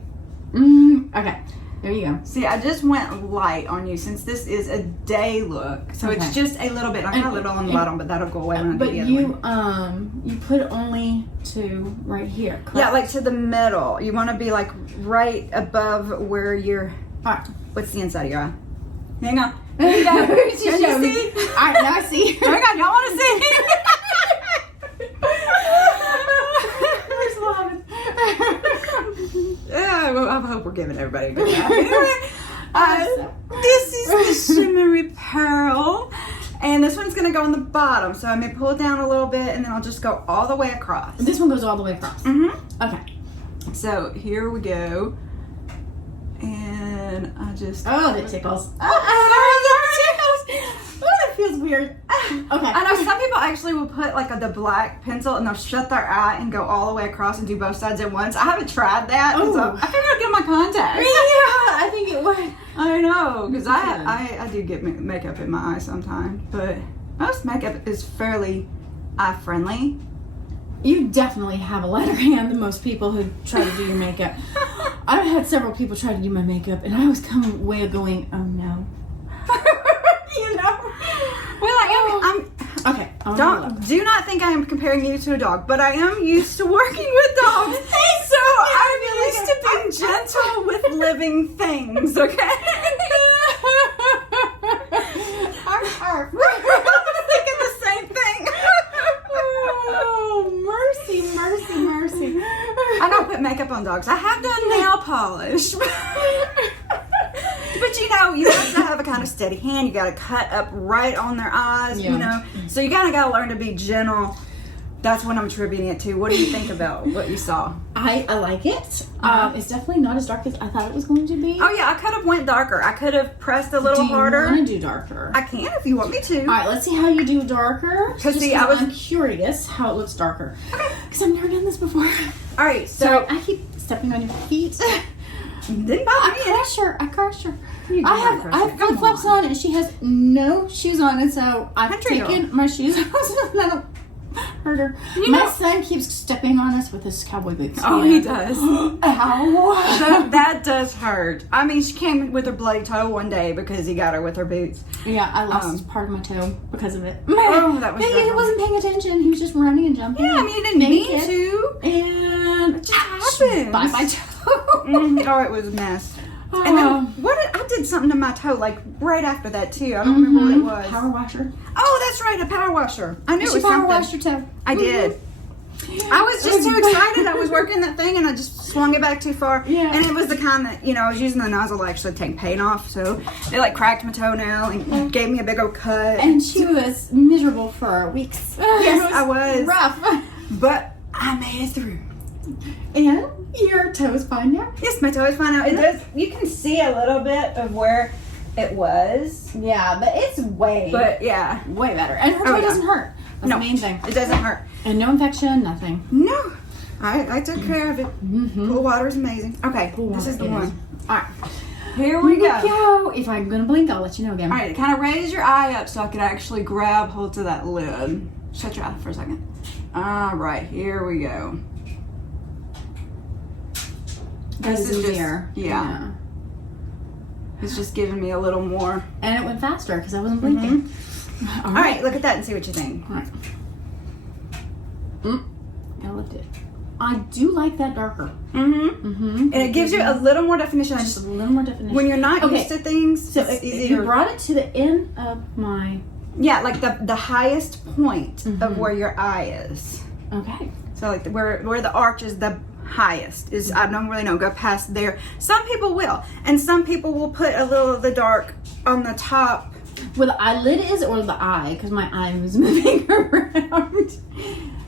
Okay, there you go. See, I just went light on you since this is a day look, so it's just a little bit. I got a little on the bottom, but that'll go away when I do the other one. You put it only to right here. Correct? Yeah, like to the middle. You want to be like right above where you're. All right. What's the inside of your eye? Hang on. There you go. Can you see? All right, now I see. Hang on, y'all want to see? I hope we're giving everybody a good time. This is the Shimmery Pearl. And this one one's going to go on the bottom. So I may pull it down a little bit and then I'll just go all the way across. This one goes all the way across. Mm-hmm. Okay. So here we go. And I just... Oh, that tickles. Oh, that tickles. Oh, that feels weird. Okay. I know some people actually will put like the black pencil and they'll shut their eye and go all the way across and do both sides at once. I haven't tried that. Oh. So I figured I'd get my contacts. Yeah, I think it would. I know, because I do get makeup in my eye sometimes, but most makeup is fairly eye friendly. You definitely have a lighter hand than most people who try to do your makeup. I've had several people try to do my makeup, and I always come away going, "Oh no," you know. Well, I'm okay. Do not think I am comparing you to a dog, but I am used to working with dogs, so I'm used to being gentle with living things. Okay. I'm thinking the same thing. Oh, mercy. I don't put makeup on dogs. I have done nail polish. But you have to have a kind of steady hand. You got to cut up right on their eyes, you know. So you got to learn to be gentle. That's what I'm attributing it to. What do you think about what you saw? I like it. It's definitely not as dark as I thought it was going to be. Oh yeah, I could have went darker. I could have pressed a little harder. Do you want to do darker? I can if you want me to. All right, let's see how you do darker. Because I'm curious how it looks darker. Because I've never done this before. All right, so I keep stepping on your feet. Didn't bother me. I crush her. I have flip-flops on and she has no shoes on, and so I've taken my shoes off and I don't hurt her. My son keeps stepping on us with his cowboy boots. Oh, he does. Ow. That does hurt. I mean, she came with her bloody toe one day because he got her with her boots. Yeah, I lost part of my toe because of it. Oh, that was he wasn't paying attention. He was just running and jumping. Yeah, I mean, he didn't mean to. And it just happened. By my toe. Oh, it was a mess. And then I did something to my toe like right after that too. I don't remember what it was. Power washer. Oh, that's right, a power washer. I knew it was power something. washed your toe. I did. I was just too excited. I was working that thing and I just swung it back too far. Yeah. And it was the kind that, I was using the nozzle to actually take paint off. So it like cracked my toenail and gave me a big old cut. And she was miserable for weeks. Yes, I was. Rough. But I made it through. And your toe is fine now? Yes, my toe is fine now. It does. You can see a little bit of where it was. Yeah, but it's way better. And her toe doesn't hurt. That's the main thing. It doesn't hurt. And no infection, nothing. No. I took care of it. Pool water is amazing. Okay, this is the one. All right. Here we go. If I'm going to blink, I'll let you know again. All right, kind of raise your eye up so I can actually grab hold to that lid. Shut your eye for a second. All right, here we go. This is easier. Yeah. It's just giving me a little more. And it went faster because I wasn't blinking. All right, look at that and see what you think. All right. I loved it. I do like that darker. And it gives you a little more definition. Just a little more definition. When you're not used to things, so it's easier. You brought it to the end of my... Yeah, like the highest point of where your eye is. Okay. So like where the arch is the highest is, I don't really know, go past there. Some people will, and some people will put a little of the dark on the top. Where the eyelid is, or the eye, because my eye was moving around.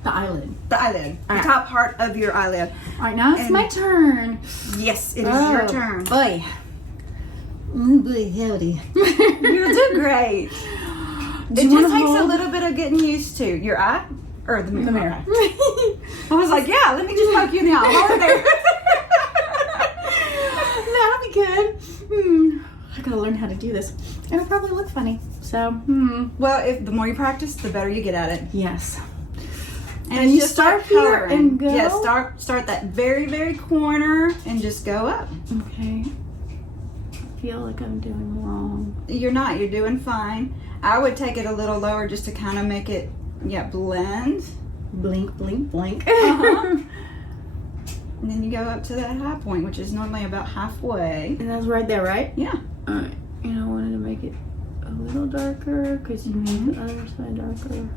The eyelid. The eyelid. The top part of your eyelid. All right, now it's my turn. Yes, it is your turn. Boy. Boy, howdy. You'll do great. It just takes a little bit of getting used to. Your eye? Or the mirror? The mirror. Okay. I was like, yeah, let me just poke you in the eye. Hold there. That'll be good. I gotta learn how to do this. And it'll probably look funny. So, Well, the more you practice, the better you get at it. Yes. And you just start here and go? Yeah, start that very, very corner and just go up. Okay. I feel like I'm doing wrong. You're not. You're doing fine. I would take it a little lower just to kind of make it, blend. Blink, blink, blink. And then you go up to that high point, which is normally about halfway. And that's right there, right? Yeah. All right. And I wanted to make it a little darker because you made the other side darker.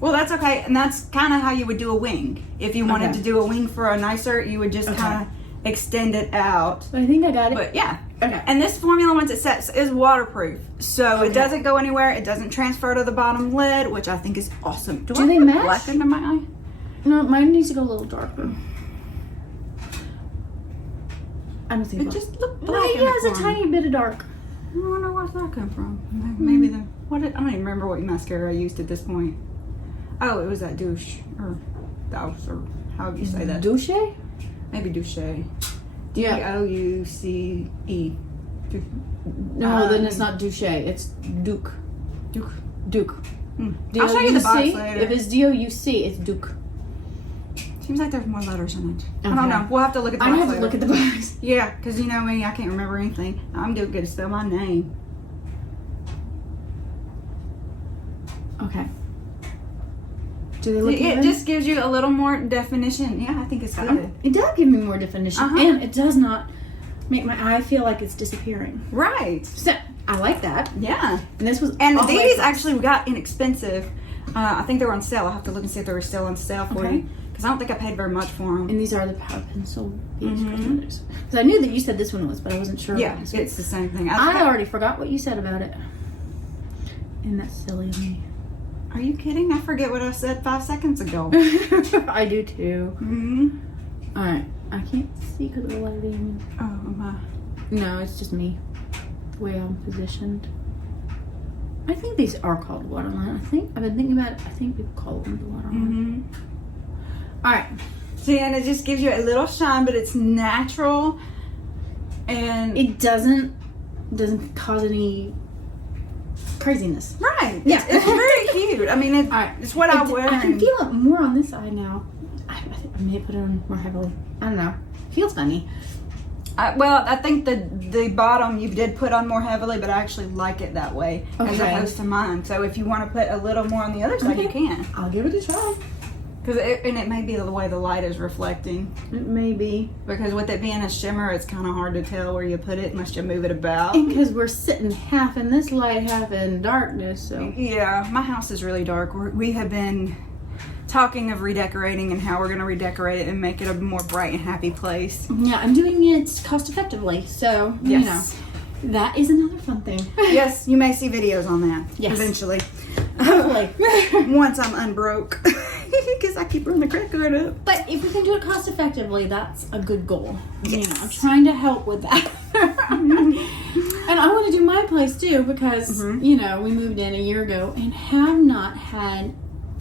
Well, that's okay, and that's kind of how you would do a wing. If you wanted to do a wing for a nicer, you would just kind of extend it out. I think I got it. But yeah, Okay. And this formula, once it sets, is waterproof. So Okay. it doesn't go anywhere. It doesn't transfer to the bottom lid, which I think is awesome. Do I they put match? black under my eye? No, mine needs to go a little darker. I don't think It just looked black. Well, in it the has a corner. tiny bit of dark. I wonder where's that come from. Maybe the I don't even remember what mascara I used at this point. Oh, it was that douche or douse or however you say that. Douche? Maybe douche. Yeah. Douce. No, then it's not douche. It's Duke. Duke. Duke. I'll show you the box D-O-U-C? later. If it's D-O-U-C, it's Duke. Seems like there's more letters in it. I Okay. don't know. We'll have to look at the I box have to later. look at the box. Yeah, because you know me, I can't remember anything. I'm doing good to spell my name. Okay. Do they look It good? just gives you a little more definition. Yeah, I think it's good. It does give me more definition, Uh-huh. and it does not make my eye feel like it's disappearing. Right. So I like that. Yeah. And this was And all the way these across. actually got inexpensive. I think they were on sale. I'll have to look and see if they were still on sale for Okay. you. Because I don't think I paid very much for them. And these are the Power Pencil Base Cosmetics. Because I knew that you said this one was, but I wasn't sure. Yeah, about this one. it's the same thing. I already forgot what you said about it. And that's silly of me. Are you kidding? I forget what I said 5 seconds ago. I do too. Mm-hmm. Alright. I can't see because of the lighting. Oh, my. No, it's just me. The way I'm positioned. I think these are called waterline. I've been thinking about it. I think people call them the waterline. Mm-hmm. Alright. See, and it just gives you a little shine, but it's natural. And It doesn't cause any craziness. right. Yeah. It's very cute. I mean, it's what I wear. I can and- feel it more on this side now. I think I may put it on more heavily. I don't know. Feels funny. Well, I think the bottom you did put on more heavily, but I actually like it that way as Okay. opposed to mine. So if you want to put a little more on the other side, you Okay. can. I'll give it a try. Because it may be the way the light is reflecting. It may be. Because with it being a shimmer, it's kind of hard to tell where you put it unless you move it about. And because we're sitting half in this light, half in darkness, so. Yeah, my house is really dark. We have been talking of redecorating and how we're going to redecorate it and make it a more bright and happy place. Yeah, I'm doing it cost effectively, so, Yes. you know. That is another fun thing. Yes, you may see videos on that Yes. eventually. Hopefully. Once I'm unbroke. Because I keep running the credit card up. But if we can do it cost effectively, that's a good goal. Yes. You know, I'm trying to help with that. And I want to do my place too because, you know, we moved in a year ago and have not had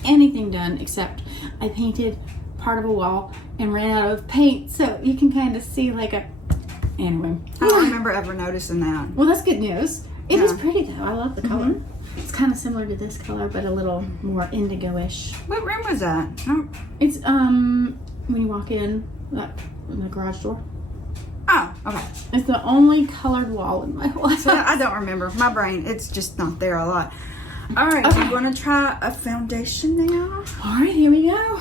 anything done except I painted part of a wall and ran out of paint. So you can kind of see like a... Anyway. I don't remember ever noticing that. Well, that's good news. It is Yeah. pretty though. I love the color. It's kind of similar to this color, but a little more indigo-ish. What room was that? Oh, It's when you walk in, like in the garage door. okay. It's the only colored wall in my whole house. So I don't remember. My brain, it's just not there a lot. All right, Okay. you want to try a foundation now? All right, here we go.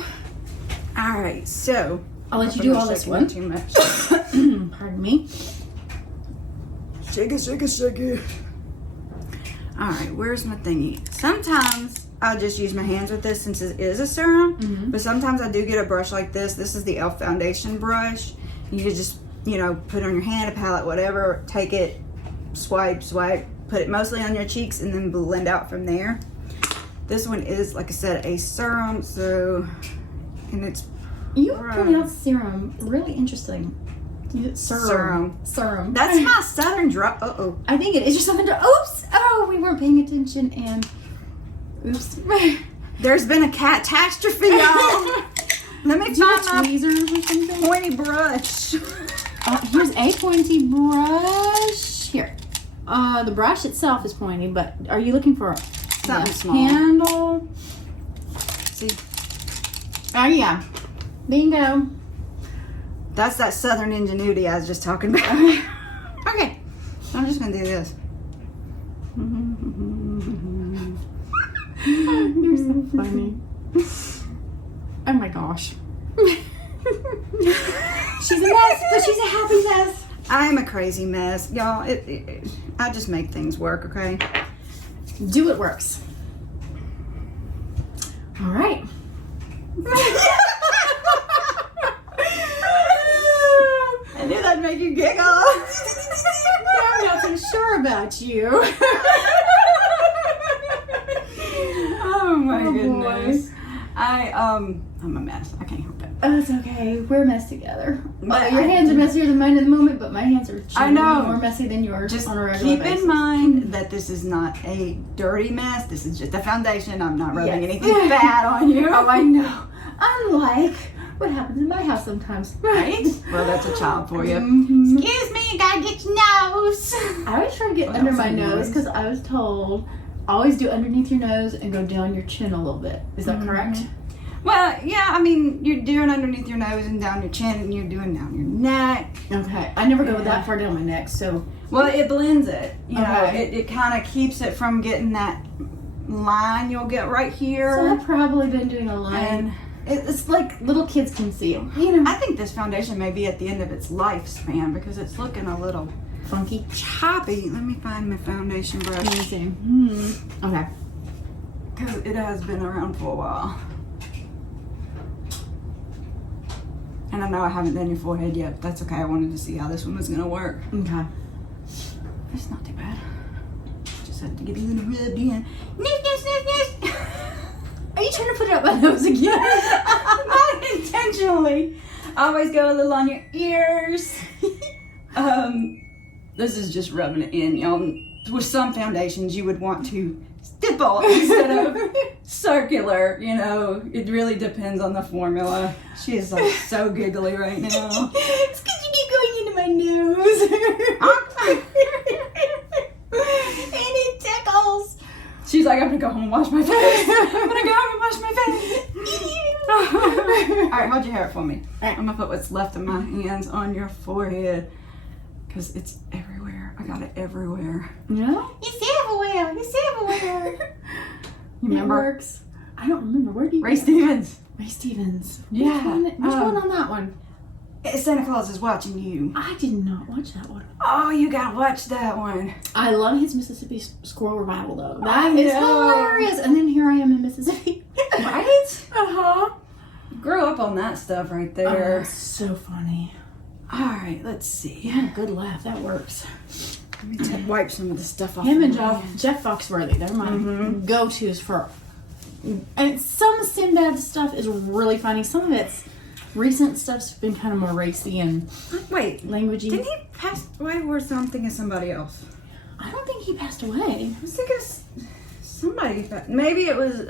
All right, so I'll let you do all this Shaking it one. Too much. Pardon me. Shake it, shake it, shake it. All right, where's my thingy? Sometimes I just use my hands with this since it is a serum, but sometimes I do get a brush like this. This is the e.l.f. foundation brush. You could just, you know, put it on your hand, a palette, whatever, take it, swipe, put it mostly on your cheeks and then blend out from there. This one is, like I said, a serum, so, and it's You Right. pronounce serum really interesting. Serum. Serum. That's my southern drop. Uh-oh. I think it is just something to. Oops! Oh, we weren't paying attention and. Oops. There's been a catastrophe, y'all. Let me Do you find have my tweezers or something? pointy brush. Here's a pointy brush. Here. The brush itself is pointy, but are you looking for Something the small. handle? See, Oh, yeah. Bingo. that's that southern ingenuity I was just talking about. Okay, I'm just gonna do this. You're so funny. Oh my gosh. She's a mess, but she's a happy mess. I am a crazy mess, y'all. I just make things work, okay? Do it works. All right. I knew that'd make you giggle. about you. Oh my goodness. Boy. I'm a mess. I can't help it. Oh, it's okay. We're a mess together. But Your hands are messier than mine in the moment, but my hands are I know. more messy than yours. Just on a regular keep basis. in mind that this is not a dirty mess. This is just a foundation. I'm not rubbing Yes. anything bad on you. Oh, I know. Unlike what happens in my house sometimes. Right? Well, that's a child for you. Mm-hmm. Excuse me, you gotta get your nose. I always try to get Well, under that's my so nose nice. because I was told always do underneath your nose and go down your chin a little bit. Is that correct? Well, yeah, I mean, you're doing underneath your nose and down your chin, and you're doing down your neck. Okay. I never go that far down my neck, so. Well, it blends it. You know, Okay. it kind of keeps it from getting that line you'll get right here. So I've probably been doing a line. It's like little kids can see them. You know. I think this foundation may be at the end of its lifespan because it's looking a little Funky. choppy. Let me find my foundation brush Amazing. Okay. because it has been around for a while. And I know I haven't done your forehead yet, but that's okay. I wanted to see how this one was going to work. Okay. It's not too bad. Just had to get a little rubbed in. Sniff. Are you trying to put it up my nose again? Not intentionally. Always go a little on your ears. This is just rubbing it in, y'all. With some foundations, you would want to stipple instead of circular. You know, it really depends on the formula. She is like so giggly right now. It's because you keep going into my nose. And it tickles. She's like, I'm gonna go home and wash my face. I'm gonna go home and wash my face. All right, hold your hair up for me. I'm gonna put what's left of my hands on your forehead because it's everywhere. I got it everywhere. No? It's everywhere. It's everywhere. You It remember works. I don't remember. Where do you Ray Stevens? Ray Stevens. Yeah. Which one on that one? Santa Claus is watching you. I did not watch that one. Oh, you gotta watch that one. I love his Mississippi Squirrel Revival though. I That is know. hilarious. And then here I am in Mississippi. Right? Uh-huh. Grew up on that stuff right Oh, there. that's so funny. All right, let's see. Yeah, good laugh. That works. Let me wipe some of the stuff off. Him and my hands. Jeff Foxworthy, they're my go-tos for. And some Sinbad stuff is really funny. Some of it's recent stuff's been kind of more racy and Wait, languagey. didn't he pass away or was I thinking of somebody else? I don't think he passed away. I was thinking of somebody. Maybe it was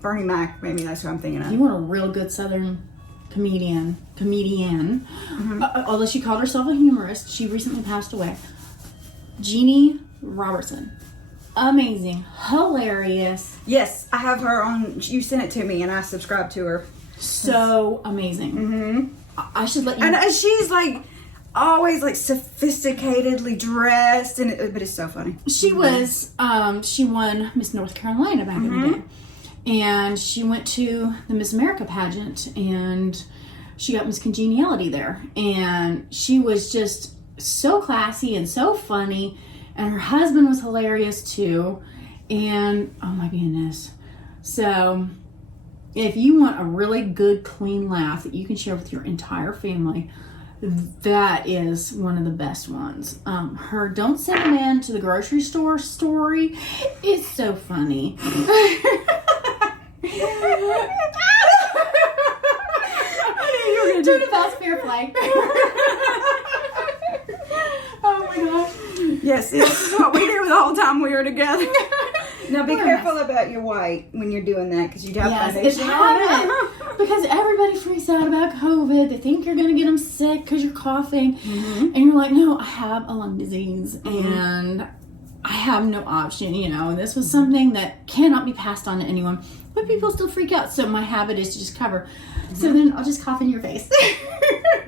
Bernie Mac. Maybe that's who I'm thinking You of. want a real good Southern comedian. Although she called herself a humorist, she recently passed away. Jeannie Robertson. Amazing. Hilarious. Yes, I have her on. You sent it to me and I subscribed to her. So amazing. I should let you And she's like always like sophisticatedly dressed, but it's so funny. She was, she won Miss North Carolina back in the day. And she went to the Miss America pageant and she got Miss Congeniality there. And she was just so classy and so funny. And her husband was hilarious too. And oh my goodness. So if you want a really good, clean laugh that you can share with your entire family, that is one of the best ones. Her "Don't Send a Man to the Grocery Store" story is so funny. Turn the fast fair flag. Oh my gosh. Yes, it's what we do the whole time we were together. Now be We're careful about your white when you're doing that because you have Yes, foundation it's on habit. it. Because everybody freaks out about COVID. They think you're going to get them sick because you're coughing. And you're like, no, I have a lung disease and I have no option. You know, this was something that cannot be passed on to anyone. But people still freak out. So my habit is to just cover. So then I'll just cough in your face.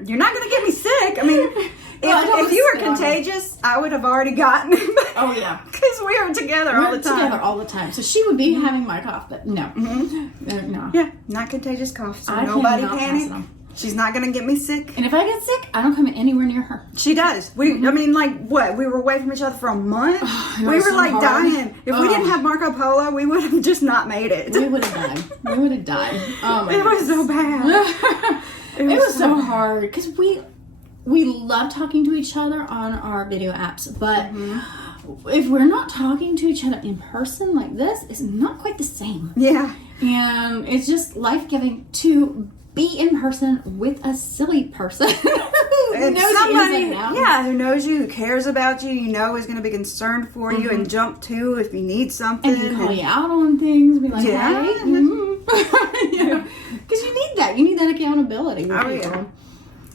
You're not going to get me sick. I mean, if you were contagious, I would have already gotten it. Oh, yeah. Because we were together all the time. Together all the time. So she would be having my cough, but no. No. Yeah, not contagious cough, so I nobody cannot pass it panic. on. She's not going to get me sick. And if I get sick, I don't come anywhere near her. She does. I mean, like, what? We were away from each other for a month? It We was were, so like, hard. dying. If we didn't have Marco Polo, we would have just not made it. We would have died. We would have died. Oh my It was so bad. It was so hard because we love talking to each other on our video apps, but if we're not talking to each other in person like this, it's not quite the same. Yeah. And it's just life-giving to be in person with a silly person and somebody, who knows you, who cares about you, is going to be concerned for you and jump to if you need something. And can call you out on things, be like, hey. Because you need that. You need that accountability with people. Yeah.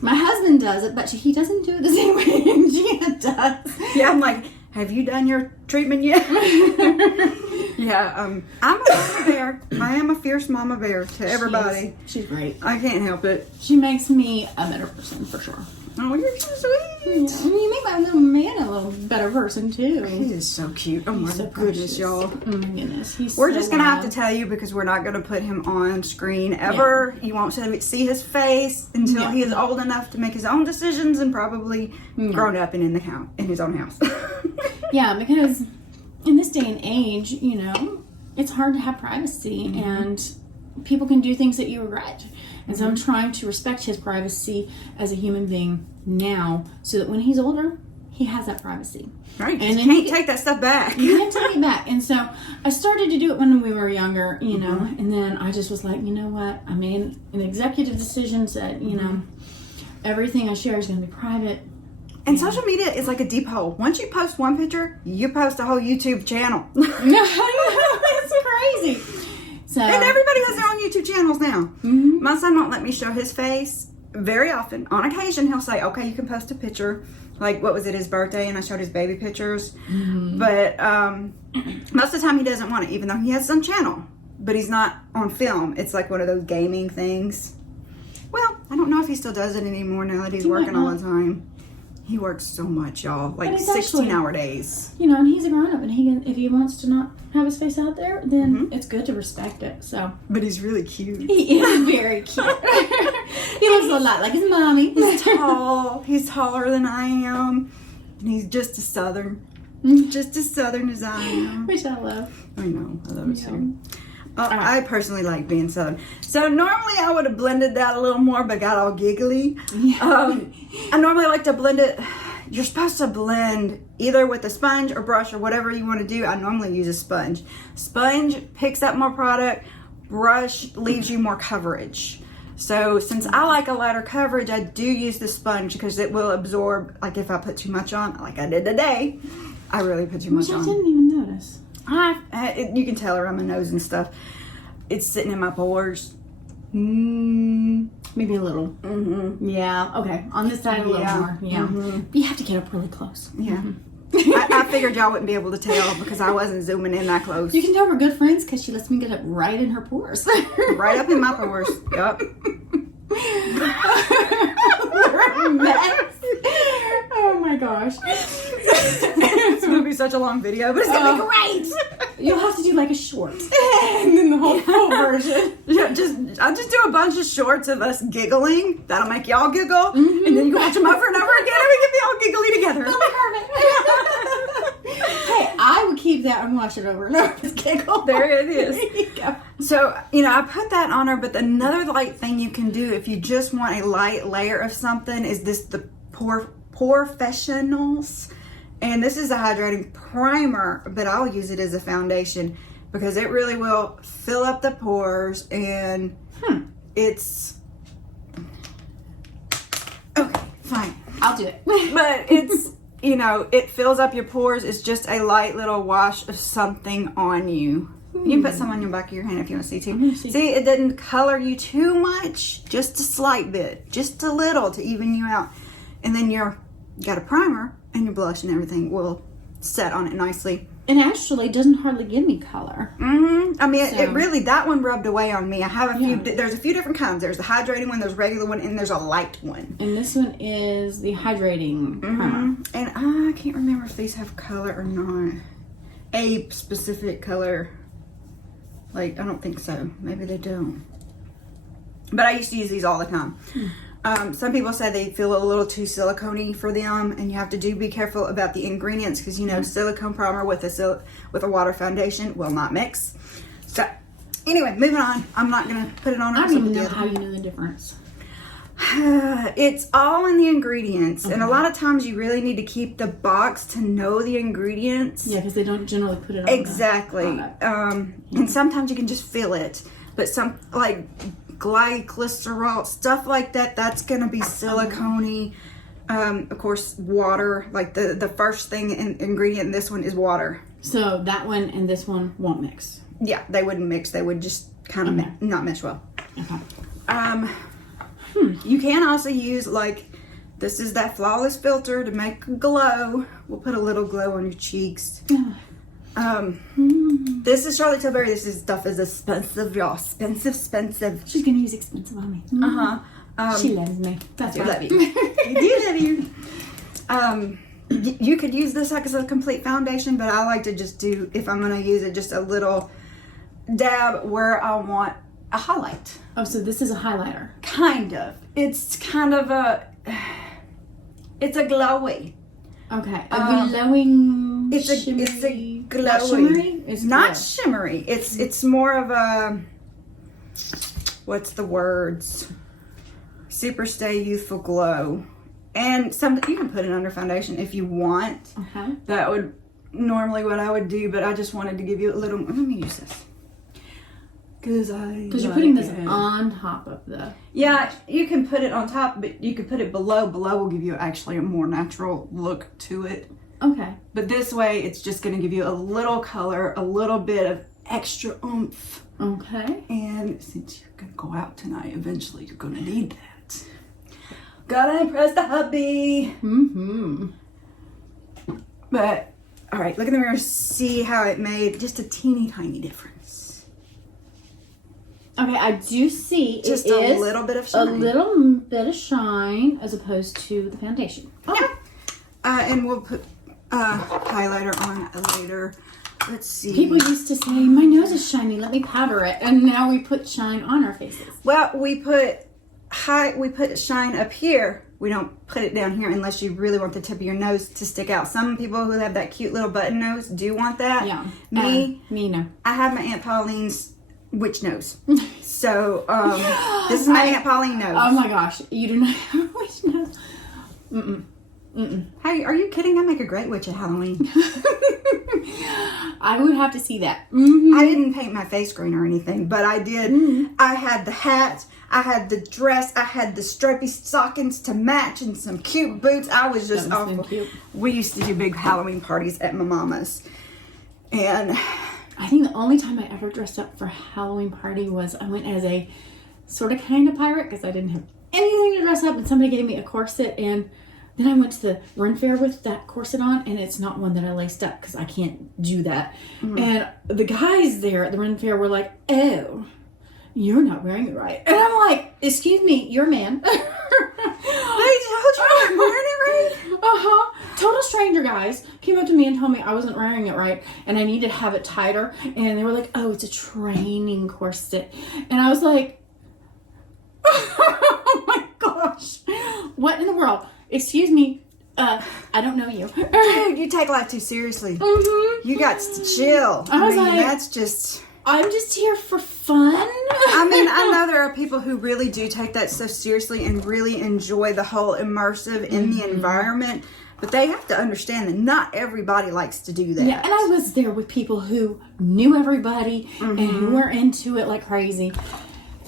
My husband does it, but he doesn't do it the same way Gina does. Yeah, I'm like, have you done your treatment yet? Yeah, I'm a mama bear. I am a fierce mama bear to everybody. She's great. I can't help it. She makes me a better person, for sure. Oh, you're so sweet. Yeah. You make my little man a little better person, too. He is so cute. Oh, my goodness, y'all. Oh, my goodness. We're just going to have to tell you because we're not going to put him on screen ever. Yeah. You won't see his face until he is old enough to make his own decisions and probably grown up and in his own house. Yeah, because in this day and age, it's hard to have privacy and people can do things that you regret. And so I'm trying to respect his privacy as a human being now so that when he's older, he has that privacy. Right. And you can't take that stuff back. You can't take it back. And so I started to do it when we were younger, and then I just was like, you know what? I made an executive decision, said, everything I share is going to be private. And social media is like a deep hole. Once you post one picture, you post a whole YouTube channel. It's crazy. So, and everybody has their own YouTube channels now. Mm-hmm. My son won't let me show his face very often. On occasion, he'll say, okay, you can post a picture. Like, what was it, his birthday, and I showed his baby pictures. Mm-hmm. But most of the time, he doesn't want it, even though he has some channel. But he's not on film. It's like one of those gaming things. Well, I don't know if he still does it anymore now that he's working all the time. He works so much, y'all. Like 16-hour days. And he's a grown-up, and if he wants to not have his face out there, then it's good to respect it. So, but he's really cute. He is very cute. He looks a lot like his mommy. He's tall. He's taller than I am. And he's just as southern. Just as southern as I am. Which I love. I know. I love it too. I personally like being southern. So normally I would have blended that a little more, but got all giggly. Yeah. I normally like to blend it. You're supposed to blend either with a sponge or brush or whatever you want to do. I normally use a sponge. Sponge picks up more product. Brush leaves you more coverage. So since I like a lighter coverage, I do use the sponge because it will absorb, like if I put too much on, like I did today, I really put too much on. I didn't even notice. You can tell around my nose and stuff. It's sitting in my pores. Maybe a little. Mm-hmm. Yeah. Okay. On this side a little more. Yeah. Mm-hmm. But you have to get up really close. Yeah. I figured y'all wouldn't be able to tell because I wasn't zooming in that close. You can tell we're good friends because she lets me get up right in her pores. Right up in my pores. Yup. We're a mess. Oh my gosh. It's going to be such a long video, but it's going to be great. You'll have to do like a short. And then the whole full version. Yeah, I'll just do a bunch of shorts of us giggling. That'll make y'all giggle. Mm-hmm. And then you can watch them over and over again and we can be all giggly together. That'll be perfect. Hey, I would keep that and watch it over and over. Giggle. There it is. There you go. So, I put that on her, but another light thing you can do if you just want a light layer of something is the Professionals. And this is a hydrating primer, but I'll use it as a foundation because it really will fill up the pores and it's... Okay, fine. I'll do it. But it's, it fills up your pores. It's just a light little wash of something on you. You can put some on your back of your hand if you want to see too. See, it didn't color you too much, just a slight bit, just a little to even you out. And then you got a primer and your blush and everything will set on it nicely. And actually doesn't hardly give me color. Mm-hmm. I mean, it really, that one rubbed away on me. I have a few, there's a few different kinds. There's the hydrating one, there's a regular one, and there's a light one. And this one is the hydrating primer. And I can't remember if these have color or not. A specific color. Like, I don't think so. Maybe they don't. But I used to use these all the time. Some people say they feel a little too silicone-y for them, and you have to be careful about the ingredients because silicone primer with a water foundation will not mix. So, anyway, moving on. I'm not gonna put it on. I don't even know how you know the difference. It's all in the ingredients, and a lot of times you really need to keep the box to know the ingredients. Yeah, because they don't generally put it on exactly. And sometimes you can just feel it, but some like glycerol stuff like that, that's gonna be silicone-y. Of course, water. Like the first thing ingredient in this one is water. So that one and this one won't mix. Yeah, they wouldn't mix. They would just kind of not mesh well. Okay. You can also use, like, this is that flawless filter to make a glow. We'll put a little glow on your cheeks. This is Charlotte Tilbury. This stuff is expensive, y'all. Expensive. She's gonna use expensive on me. She loves me. That's I right. love you. I do love you. You could use this like as a complete foundation, but I like to just do, if I'm gonna use it, just a little dab where I want a highlight. Oh, so this is a highlighter. Kind of. It's kind of it's a glowy. Okay. A glowing It's a shimmery. glowy. Not shimmery? It's not glow. shimmery. It's more of a, what's the words? Super Stay Youthful Glow. And something you can put it under foundation if you want. That would normally what I would do, but I just wanted to give you a little. Let me use this. Because you're putting this on top of the... Yeah, you can put it on top, but you could put it below. Below will give you actually a more natural look to it. Okay. But this way, it's just going to give you a little color, a little bit of extra oomph. Okay. And since you're going to go out tonight, eventually you're going to need that. Gotta impress the hubby. But, all right, look in the mirror, see how it made just a teeny tiny difference. Okay, I do see Just it a is little bit of shine. A little bit of shine as opposed to the foundation. Okay. Yeah. And we'll put highlighter on later. Let's see. People used to say, my nose is shiny, let me powder it. And now we put shine on our faces. Well, we put shine up here. We don't put it down here unless you really want the tip of your nose to stick out. Some people who have that cute little button nose do want that. Yeah. Me no. I have my Aunt Pauline's witch nose. So, this is my Aunt Pauline nose. Oh my gosh, you do not have a witch nose. Hey, are you kidding? I make a great witch at Halloween. I would have to see that. I didn't paint my face green or anything, but I did. I had the hat, I had the dress, I had the stripy stockings to match, and some cute boots. I was just awful. Cute. We used to do big Halloween parties at my mama's, and I think the only time I ever dressed up for a Halloween party was I went as a sort of kind of pirate because I didn't have anything to dress up, and somebody gave me a corset, and then I went to the Ren Fair with that corset on, and it's not one that I laced up because I can't do that. And the guys there at the Ren Fair were like, oh, you're not wearing it right. And I'm like, excuse me, you're a man. I told you I'm wearing it right. Total stranger guys came up to me and told me I wasn't wearing it right and I needed to have it tighter. And they were like, oh, it's a training corset. And I was like, oh my gosh, what in the world? Excuse me, I don't know you. Dude, you take life too seriously. You got to chill. I was like, that's just... I'm just here for fun. I mean, I know there are people who really do take that so seriously and really enjoy the whole immersive in the environment, but they have to understand that not everybody likes to do that. Yeah, and I was there with people who knew everybody and who were into it like crazy,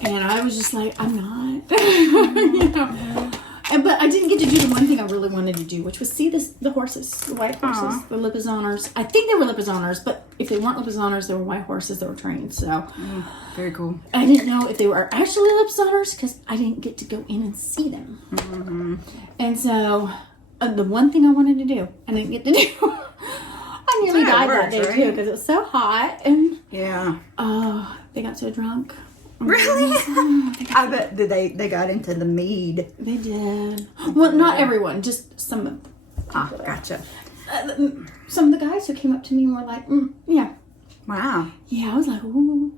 and I was just like, I'm not. You know? But I didn't get to do the one thing I really wanted to do, which was see the horses, the white horses, the Lipizaners. I think they were Lipizaners, but if they weren't Lipizaners, they were white horses that were trained. So very cool. I didn't know if they were actually Lipizaners because I didn't get to go in and see them. And so the one thing I wanted to do, I didn't get to do. I nearly died that day too because it was so hot. And they got so drunk. Really? I bet they got into the mead. They did. Well, not everyone, just some of them. Gotcha. Some of the guys who came up to me were like, yeah. Wow. Yeah, I was like, ooh.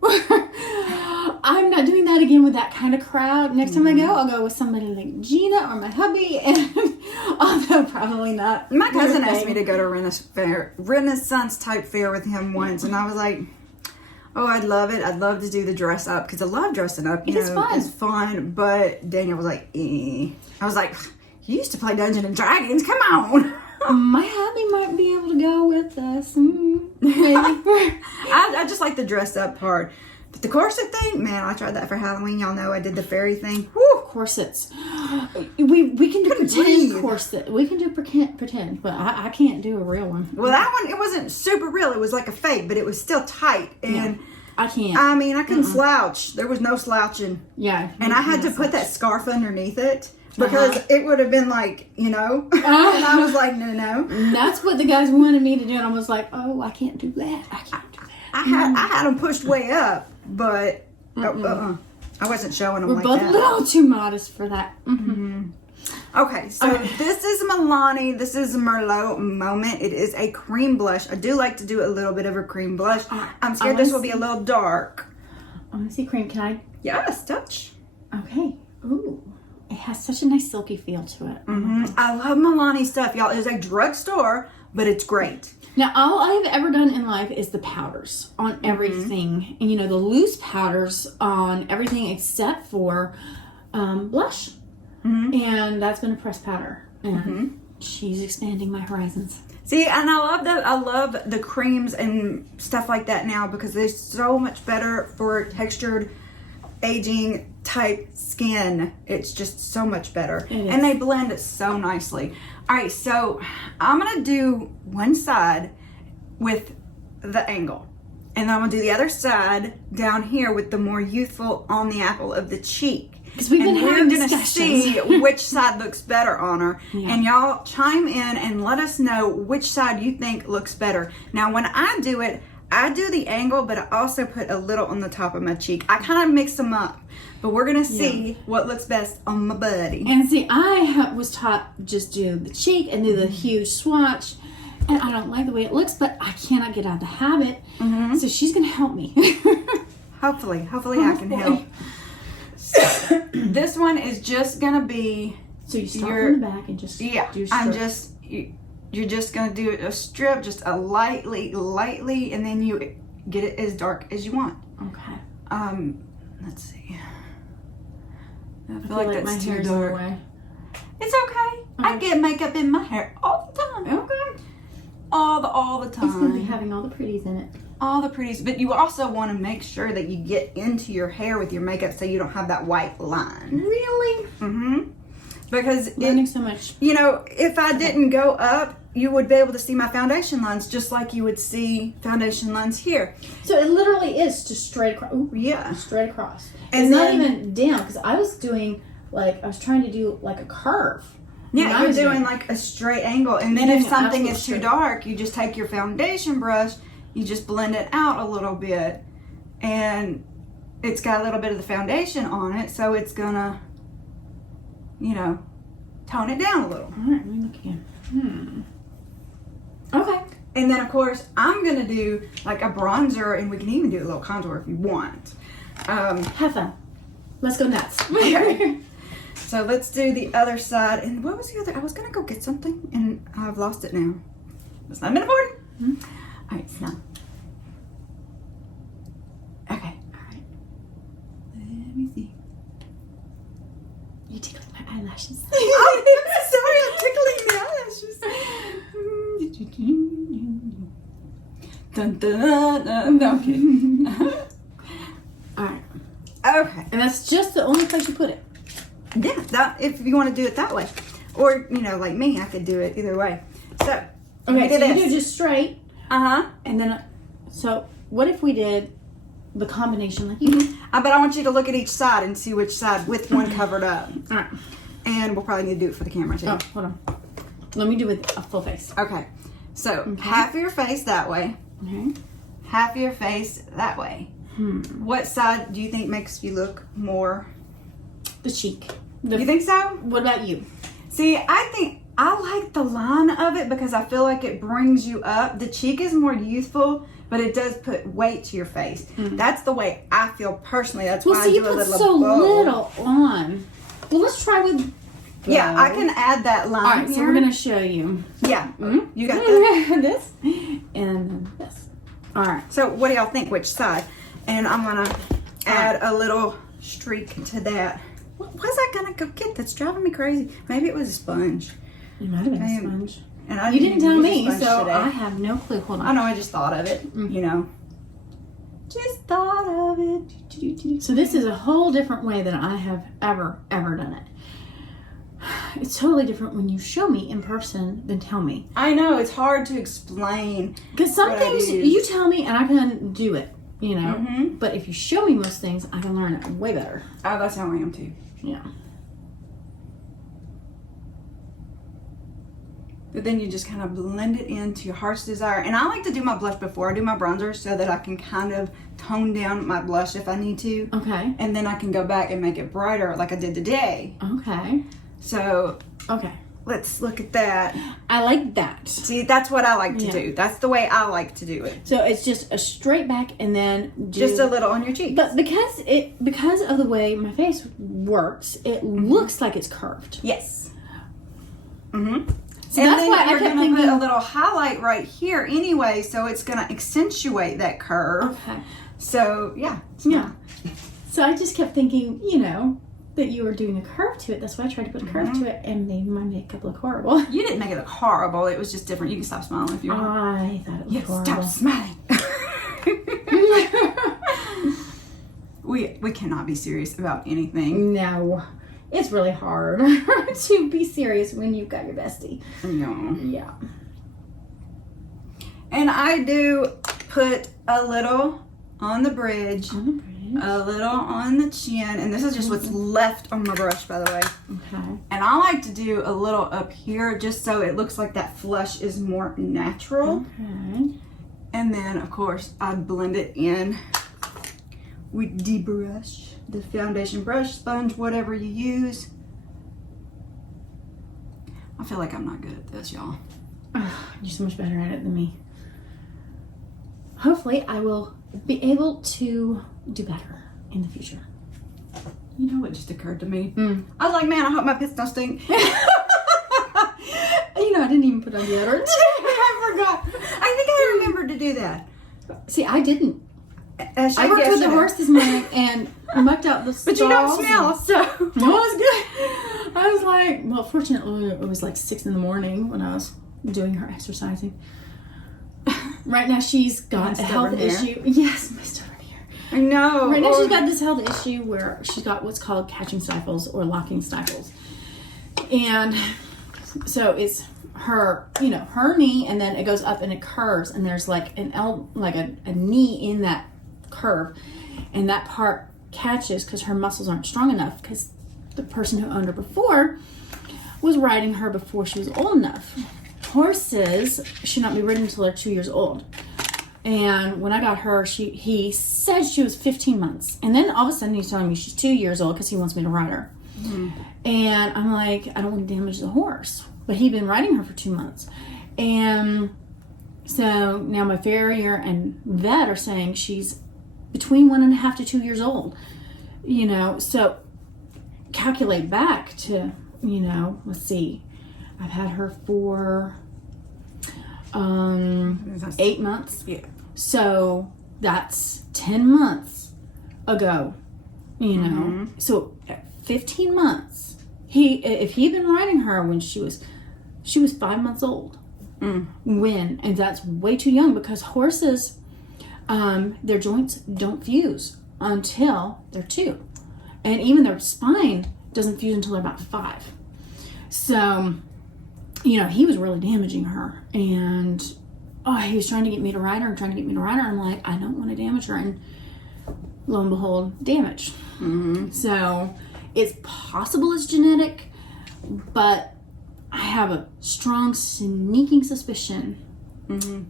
I'm not doing that again with that kind of crowd. Next time I go, I'll go with somebody like Gina or my hubby. And although probably not. My cousin asked me to go to a Renaissance type fair with him once, and I was like, Oh, I'd love it. I'd love to do the dress up because I love dressing up. It is fun. It's fun, but Daniel was like, eh. I was like, you used to play Dungeons and Dragons. Come on. My hubby might be able to go with us. Maybe. I just like the dress up part. But the corset thing, man, I tried that for Halloween. Y'all know I did the fairy thing. Woo, corsets. We can do pretend breathe. corset. We can do pretend, but I can't do a real one. Well, that one, it wasn't super real. It was like a fake, but it was still tight. And Yeah, I can't. I mean, I couldn't slouch. There was no slouching. Yeah. And I had to put that scarf underneath it because it would have been like, and I was like, no. And that's what the guys wanted me to do, and I was like, oh, I can't do that. I can't do that. I had them pushed way up, but I wasn't showing them We're like both that. a little too modest for that. Okay, so this is Milani. This is a Merlot Moment. It is a cream blush. I do like to do a little bit of a cream blush. I'm scared this will be a little dark. I want to see cream. Can I? Yes, touch. Okay. Ooh. It has such a nice silky feel to it. I love Milani stuff, y'all. It's a drugstore, but it's great. Now, all I've ever done in life is the powders on everything. And, the loose powders on everything except for blush. And that's been a pressed powder. And she's expanding my horizons. See, and I love that. I love the creams and stuff like that now because they're so much better for textured, aging type skin. It's just so much better. And they blend it so nicely. All right, so I'm going to do one side with the angle. And then I'm going to do the other side down here with the more youthful on the apple of the cheek. Because we've been having discussions. See which side looks better on her. Yeah. And y'all chime in and let us know which side you think looks better. Now, when I do it, I do the angle, but I also put a little on the top of my cheek. I kind of mix them up. But we're going to see what looks best on my buddy. And see, I was taught just do the cheek and do the huge swatch. And I don't like the way it looks, but I cannot get out of the habit. So she's going to help me. Hopefully I can help. So, this one is just going to be... So you start from the back and just do strip. You're just going to do a strip, just a lightly, and then you get it as dark as you want. Okay. Let's see. I feel like that's too dark. It's okay. I get makeup in my hair all the time. Okay. All the time. It's going to be having all the pretties in it. All the pretties. But you also want to make sure that you get into your hair with your makeup so you don't have that white line. Really? Because learning so much. If I didn't go up, you would be able to see my foundation lines just like you would see foundation lines here. So it literally is just straight across. Ooh, yeah. Straight across. And it's then, not even down because I was doing I was trying to do like a curve. Yeah, you're doing like a straight angle. And then if something is too dark, you just take your foundation brush, you just blend it out a little bit. And it's got a little bit of the foundation on it, so it's gonna, tone it down a little. All right, let me look again. Okay. And then, of course, I'm going to do like a bronzer, and we can even do a little contour if you want. Have fun. Let's go nuts. Okay. So let's do the other side. And what was the other? I was going to go get something, and I've lost it now. It's not been important. All right, so. Okay. All right. Let me see. You're tickling my eyelashes. Oh, I'm so sorry. I'm tickling the eyelashes. Dun, dun, dun. No, I'm kidding. All right. Okay. And that's just the only place you put it. Yeah, if you want to do it that way. Or, like me, I could do it either way. So, okay, so you do just straight. And then, so what if we did the combination like you did? But I want you to look at each side and see which side with one covered up. All right. And we'll probably need to do it for the camera too. Oh, hold on. Let me do it with a full face. Okay. So, half of your face that way. Okay. Half of your face that way. What side do you think makes you look more? The cheek. You think so? What about you? See, I think I like the line of it because I feel like it brings you up. The cheek is more youthful, but it does put weight to your face. That's the way I feel personally. That's why I do a little you put so little on. Well, let's try with. Yeah, I can add that line. All right, so we're gonna show you. Yeah, you got that. This and this. All right. So, what do y'all think? Which side? And I'm gonna add a little streak to that. What was I gonna go get that's driving me crazy? Maybe it was a sponge. It might have been a sponge. And you didn't tell me, so today. I have no clue. Hold on. I know, I just thought of it, you know. Just thought of it. So this is a whole different way than I have ever done it. It's totally different when you show me in person than tell me. I know, it's hard to explain. Because some things you tell me and I can do it, you know. Mm-hmm. But if you show me most things, I can learn it way better. Oh, that's how I am too. Yeah. But then you just kind of blend it into your heart's desire. And I like to do my blush before I do my bronzer so that I can kind of tone down my blush if I need to. Okay. And then I can go back and make it brighter like I did today. Okay. So, okay. Let's look at that. I like that. See, that's what I like to do. That's the way I like to do it. So it's just a straight back and then just a little on your cheeks. But because of the way my face works, it looks like it's curved. Yes. Mm-hmm. So that's why I kept thinking put a little highlight right here anyway, so it's gonna accentuate that curve. Okay. So yeah. Yeah. So I just kept thinking, you know, that you were doing a curve to it. That's why I tried to put a curve to it and made my makeup look horrible. You didn't make it look horrible. It was just different. You can stop smiling if you want. I thought it looked horrible. Stop smiling. We cannot be serious about anything. No. It's really hard to be serious when you've got your bestie. No. Yeah. And I do put a little on the bridge. A little on the chin, and this is just what's left on my brush, by the way. Okay. And I like to do a little up here just so it looks like that flush is more natural. Okay. And then, of course, I blend it in with the brush, the foundation brush, sponge, whatever you use. I feel like I'm not good at this, y'all. Oh, you're so much better at it than me. Hopefully, I will be able to do better in the future. You know what just occurred to me? I was like, man, I hope my pits don't stink. You know, I didn't even put on deodorant. I forgot. I think I remembered to do that. See, I didn't. I worked with the horse this morning and mucked out the stalls. But you don't smell, so. No, it was good. I was like, well, fortunately, it was like 6 in the morning when I was doing her exercising. Right now, she's got a health issue. Yes, my stubborn hair. I know. Right now, she's got this health issue where she's got what's called catching stifles or locking stifles. And so it's her, you know, her knee, and then it goes up and it curves, and there's like a knee in that curve, and that part catches because her muscles aren't strong enough because the person who owned her before was riding her before she was old enough. Horses should not be ridden until they're 2 years old. And when I got her, he said she was 15 months. And then all of a sudden he's telling me she's 2 years old because he wants me to ride her. And I'm like, I don't want to damage the horse. But he'd been riding her for 2 months. And so now my farrier and vet are saying she's between 1.5 to 2 years old. You know, so calculate back to, you know, let's see. I've had her for 8 months. Yeah. So that's 10 months ago, you know. So at 15 months, if he'd been riding her when she was 5 months old. And that's way too young because horses, their joints don't fuse until they're 2. And even their spine doesn't fuse until they're about 5. So, you know, he was really damaging her, and he was trying to get me to ride her. I'm like, I don't want to damage her, and lo and behold, damage. So it's possible it's genetic, but I have a strong sneaking suspicion. And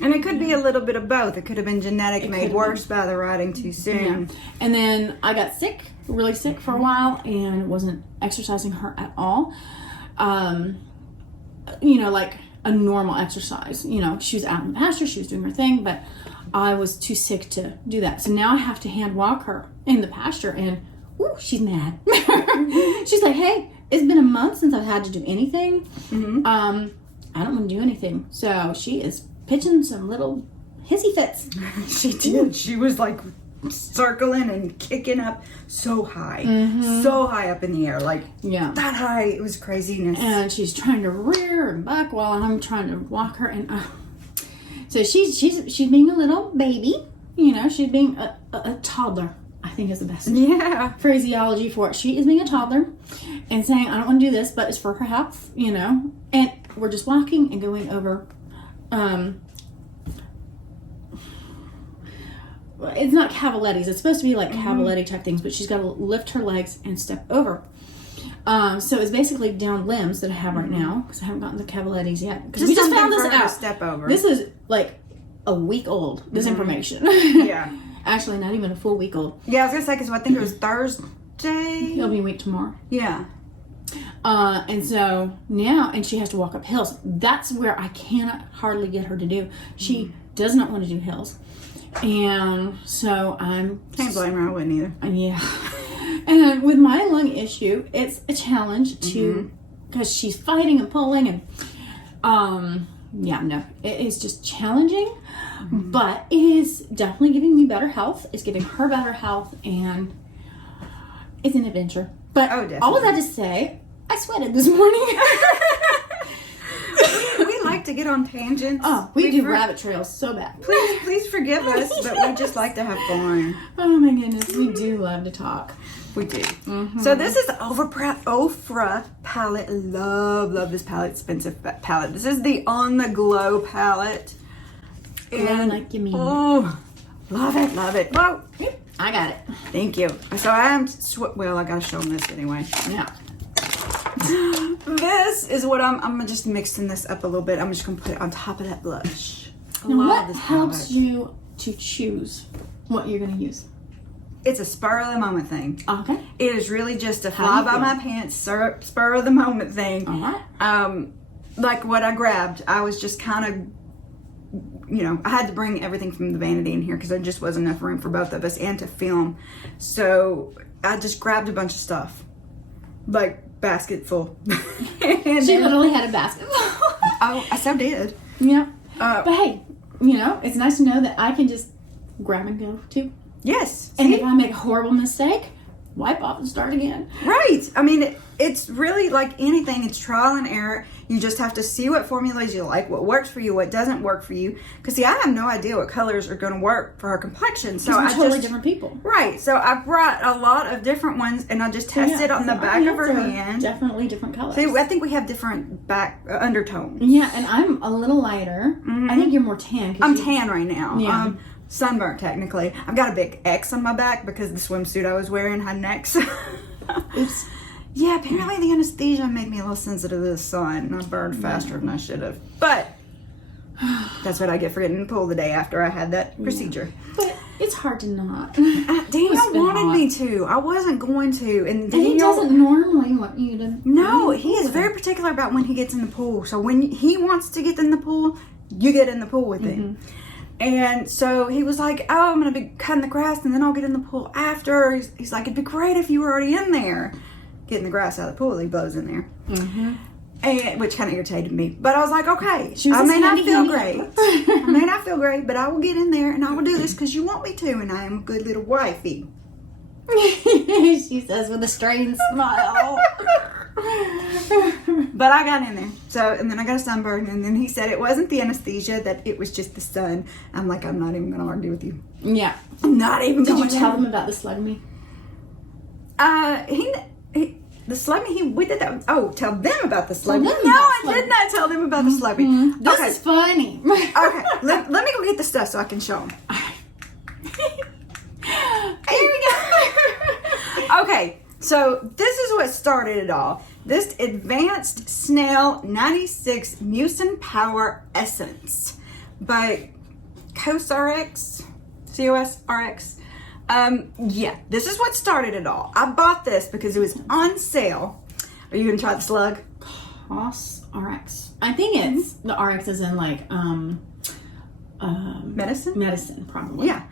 it could be a little bit of both. It could have been genetic, made worse by the riding too soon. And then I got sick, really sick for a while, and wasn't exercising her at all. You know, like a normal exercise. You know, she was out in the pasture, she was doing her thing, but I was too sick to do that. So now I have to hand walk her in the pasture, and she's mad. She's like, hey, it's been a month since I've had to do anything. I don't want to do anything. So she is pitching some little hissy fits. She did. She was like circling and kicking up so high. So high up in the air. Like, that high. It was craziness. And she's trying to rear and buck while I'm trying to walk her. And so she's being a little baby. You know, she's being a toddler. I think is the best phraseology for it. She is being a toddler and saying, I don't want to do this, but it's for her health, you know. And we're just walking and going over. It's not cavalettis. It's supposed to be like cavaletti type things, but she's got to lift her legs and step over. So it's basically down limbs that I have right now because I haven't gotten the cavalettis yet. Because we just found this out. Step over. This is like a week old. This information. Yeah. Actually, not even a full week old. Yeah, I was gonna say because I think it was Thursday. It'll be a week tomorrow. Yeah. And so now, and she has to walk up hills. That's where I cannot hardly get her to do. She does not want to do hills. And so I'm... Can't blame her, I wouldn't either. Yeah. And with my lung issue, it's a challenge to... Because she's fighting and pulling and... it is just challenging. But it is definitely giving me better health. It's giving her better health. And it's an adventure. But all of that to say, I sweated this morning. we like to get on tangents. Oh, we do rabbit trails so bad. Please forgive us, but we just like to have fun. Oh my goodness, we do love to talk. We do. So this is the Ofra palette. Love this palette. Expensive palette. This is the On the Glow palette. And like you mean. Oh, love it. Well, I got it. Thank you. So I am, well, I gotta show them this anyway. Yeah. This is what I'm just mixing this up a little bit. I'm just gonna put it on top of that blush. Now what helps you to choose what you're gonna use? It's a spur of the moment thing. Okay. It is really just a fly by my pants, spur of the moment thing. All right. Like what I grabbed, I was just kind of, you know, I had to bring everything from the vanity in here because there just wasn't enough room for both of us and to film. So I just grabbed a bunch of stuff, like basket full. She literally had a basket full. Oh, I so did. Yeah. But hey, you know, it's nice to know that I can just grab and go too. Yes. And if I make a horrible mistake, wipe off and start again. Right. I mean, it's really like anything. It's trial and error. You just have to see what formulas you like, what works for you, what doesn't work for you. Because, see, I have no idea what colors are going to work for her complexion. So we're totally different people. Right. So I brought a lot of different ones, and I just tested on the back of her hand. Definitely different colors. See, I think we have different back undertones. Yeah, and I'm a little lighter. I think you're more tan. I'm tan right now. Yeah. Sunburnt, technically. I've got a big X on my back because the swimsuit I was wearing had an X. Oops. Yeah, apparently the anesthesia made me a little sensitive to the sun, and I burned faster than I should have. But that's what I get for getting in the pool the day after I had that procedure. But it's hard to not. Daniel wanted me to. I wasn't going to. And Daniel he doesn't normally want you to. No, he is very particular about when he gets in the pool. So when he wants to get in the pool, you get in the pool with him. And so he was like, oh, I'm going to be cutting the grass and then I'll get in the pool after. He's like, it'd be great if you were already in there. Getting the grass out of the pool, he blows in there. And, which kind of irritated me. But I was like, okay, I may not feel great. I may not feel great, but I will get in there and I will do this because you want me to. And I am a good little wifey. She says with a strained smile. But I got in there. So, and then I got a sunburn. And then he said it wasn't the anesthesia, that it was just the sun. I'm like, I'm not even going to argue with you. Yeah. I'm not even Did going to. you tell him about the slug me? The slugmy, we did that. Oh, tell them about the slugmy. No, I did not tell them about the slugmy. This is funny. Okay, let me go get the stuff so I can show them. Here we go. Okay, so this is what started it all. This Advanced Snail 96 Mucin Power Essence by COSRX. Yeah, this is what started it all. I bought this because it was on sale. Are you gonna try the slug? COSRX. I think it's the RX is in like medicine. Medicine, probably. Yeah.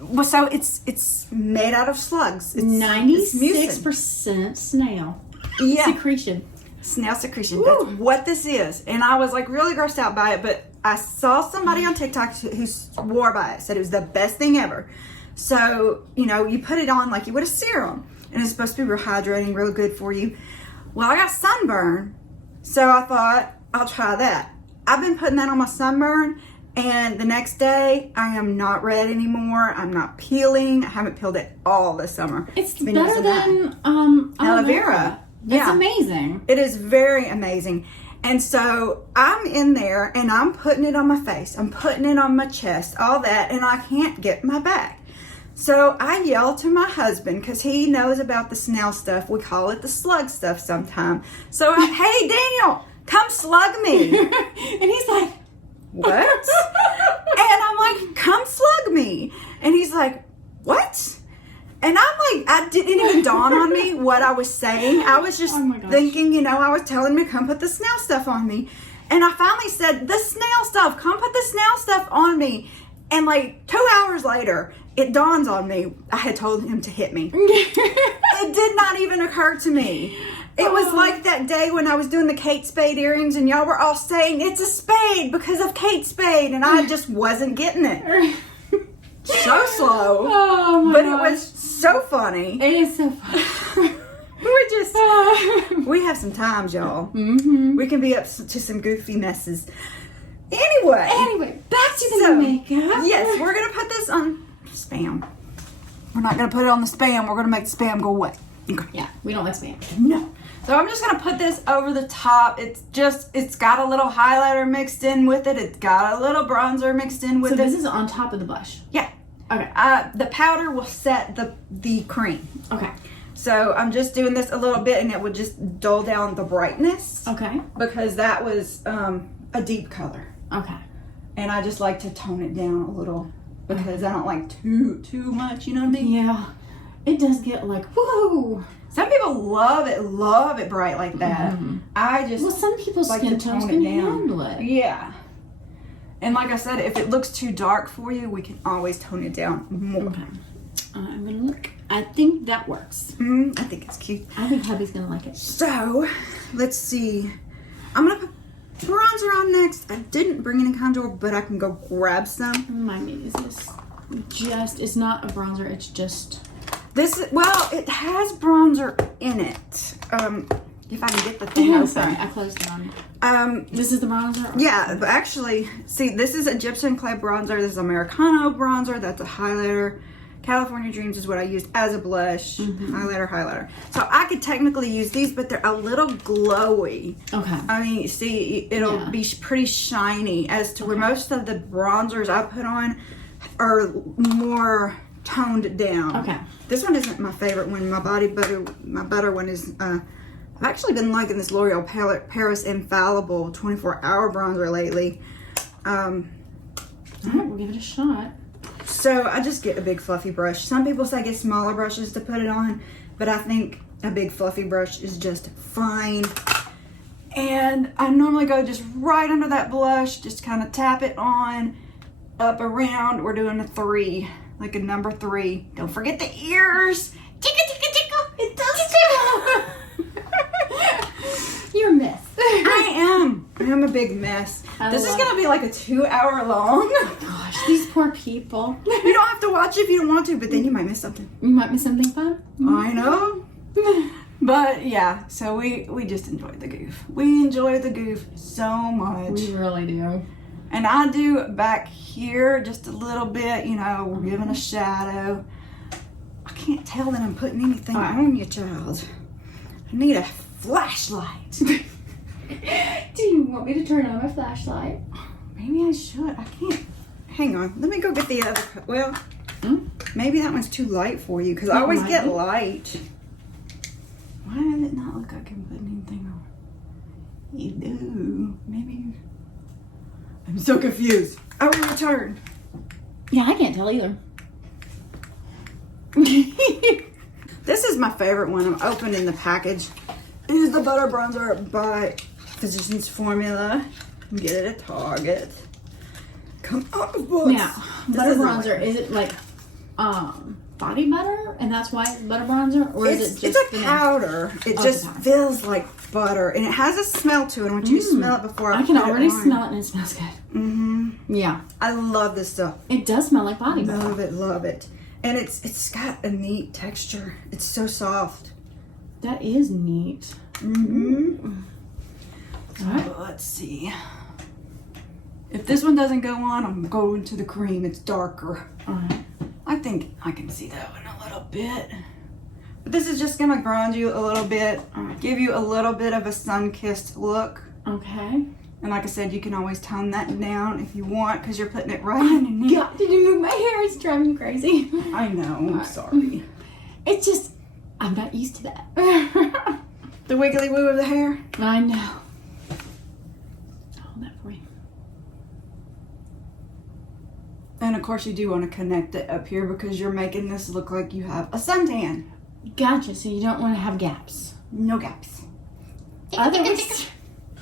Well, so it's made out of slugs. It's 96% snail. Yeah. Secretion. Snail secretion. That's what this is. And I was like really grossed out by it, but I saw somebody on TikTok who swore by it, said it was the best thing ever. So, you know, you put it on like you would a serum, and it's supposed to be real hydrating, real good for you. Well, I got sunburn, so I thought I'll try that. I've been putting that on my sunburn, and the next day I am not red anymore. I'm not peeling. I haven't peeled it all this summer. It's better than aloe vera. That's amazing. It is very amazing. And so I'm in there and I'm putting it on my face. I'm putting it on my chest, all that, and I can't get my back. So I yell to my husband because he knows about the snail stuff. We call it the slug stuff sometimes. So hey, Daniel, come slug me. And he's like, what? And I'm like, come slug me. And he's like, what? And I'm like, it didn't even dawn on me what I was saying. I was just thinking, you know, I was telling him to come put the snail stuff on me. And I finally said, the snail stuff, come put the snail stuff on me. And like 2 hours later, it dawns on me, I had told him to hit me. It did not even occur to me. It was like that day when I was doing the Kate Spade earrings and y'all were all saying, it's a spade because of Kate Spade. And I just wasn't getting it. So slow. Oh my But gosh. it was so funny. It is so funny. We have some times, y'all. Mm-hmm. We can be up to some goofy messes. Anyway, back to the makeup. Yes, we're going to put this on Spam. We're not going to put it on the Spam. We're going to make the Spam go away. Okay. Yeah, we don't like Spam. No. So I'm just going to put this over the top. It's got a little highlighter mixed in with it. It's got a little bronzer mixed in with it. So this is on top of the blush? Yeah. Okay. The powder will set the cream. Okay. So I'm just doing this a little bit and it would just dull down the brightness. Okay. Because that was a deep color. Okay. And I just like to tone it down a little because I don't like too much, you know what I mean? Yeah. It does get like, whoa. Some people love it bright like that. Mm-hmm. I just well, some people's like skin to tones tone can it down. handle it. Yeah. And like I said, if it looks too dark for you, we can always tone it down more. Okay. I'm gonna look. I think that works. I think it's cute. I think hubby's gonna like it. So, let's see. I'm gonna put bronzer on next. I didn't bring any contour, but I can go grab some. Remind me, is this it's not a bronzer, it's just... Well, it has bronzer in it. If I can get the thing open. Sorry, I closed it on. This is the bronzer? Yeah, but actually, see, this is a gypsum clay bronzer. This is Americano bronzer. That's a highlighter. California Dreams is what I used as a blush. Highlighter. So I could technically use these, but they're a little glowy. Okay. I mean, see, it'll be pretty shiny as to where most of the bronzers I put on are more toned down. Okay. This one isn't my favorite one. My butter one is, I've actually been liking this L'Oreal Paris Infallible 24-hour bronzer lately. Alright, we'll give it a shot. So I just get a big fluffy brush. Some people say get smaller brushes to put it on, but I think a big fluffy brush is just fine. And I normally go just right under that blush, just kind of tap it on, up around. We're doing a 3, like a number 3. Don't forget the ears. Tickle, tickle, tickle. It does tickle. You're a mess. I am a big mess. This is going to be like a 2-hour long. Gosh, these poor people. You don't have to watch it if you don't want to, but then you might miss something. You might miss something fun. I know. But yeah, so we just enjoy the goof. We enjoy the goof so much. We really do. And I do back here just a little bit, you know, we're giving a shadow. I can't tell that I'm putting anything on you, child. I need a flashlight. Do you want me to turn on my flashlight? Maybe I should. I can't. Hang on. Let me go get the other. Well, maybe that one's too light for you because I always get light. Why does it not look like I'm putting anything on? You do. Maybe. I'm so confused. I will return. Yeah, I can't tell either. This is my favorite one. I'm opening the package. It is the Butter Bronzer by Physicians Formula. You can get it at Target. Come on, books. Now, butter bronzer, is it like body butter, and that's why it's butter bronzer, or is it just it's a powder? It just feels like butter, and it has a smell to it. I want you to smell it before I can already smell it, and it smells good. Yeah, I love this stuff. it does smell like body butter. Love it, and it's got a neat texture. It's so soft. That is neat. All right, let's see. If this one doesn't go on, I'm going to the cream. It's darker. All right. I think I can see that one a little bit. But this is just gonna bronze you a little bit, give you a little bit of a sun-kissed look. Okay. And like I said, you can always tone that down if you want, because you're putting it right underneath. God, did you move my hair? It's driving me crazy. I know, I'm sorry. It's just, I'm not used to that. The wiggly woo of the hair. I know. I'll hold that for you. And of course you do want to connect it up here because you're making this look like you have a suntan. Gotcha, so you don't want to have gaps. No gaps. Otherwise,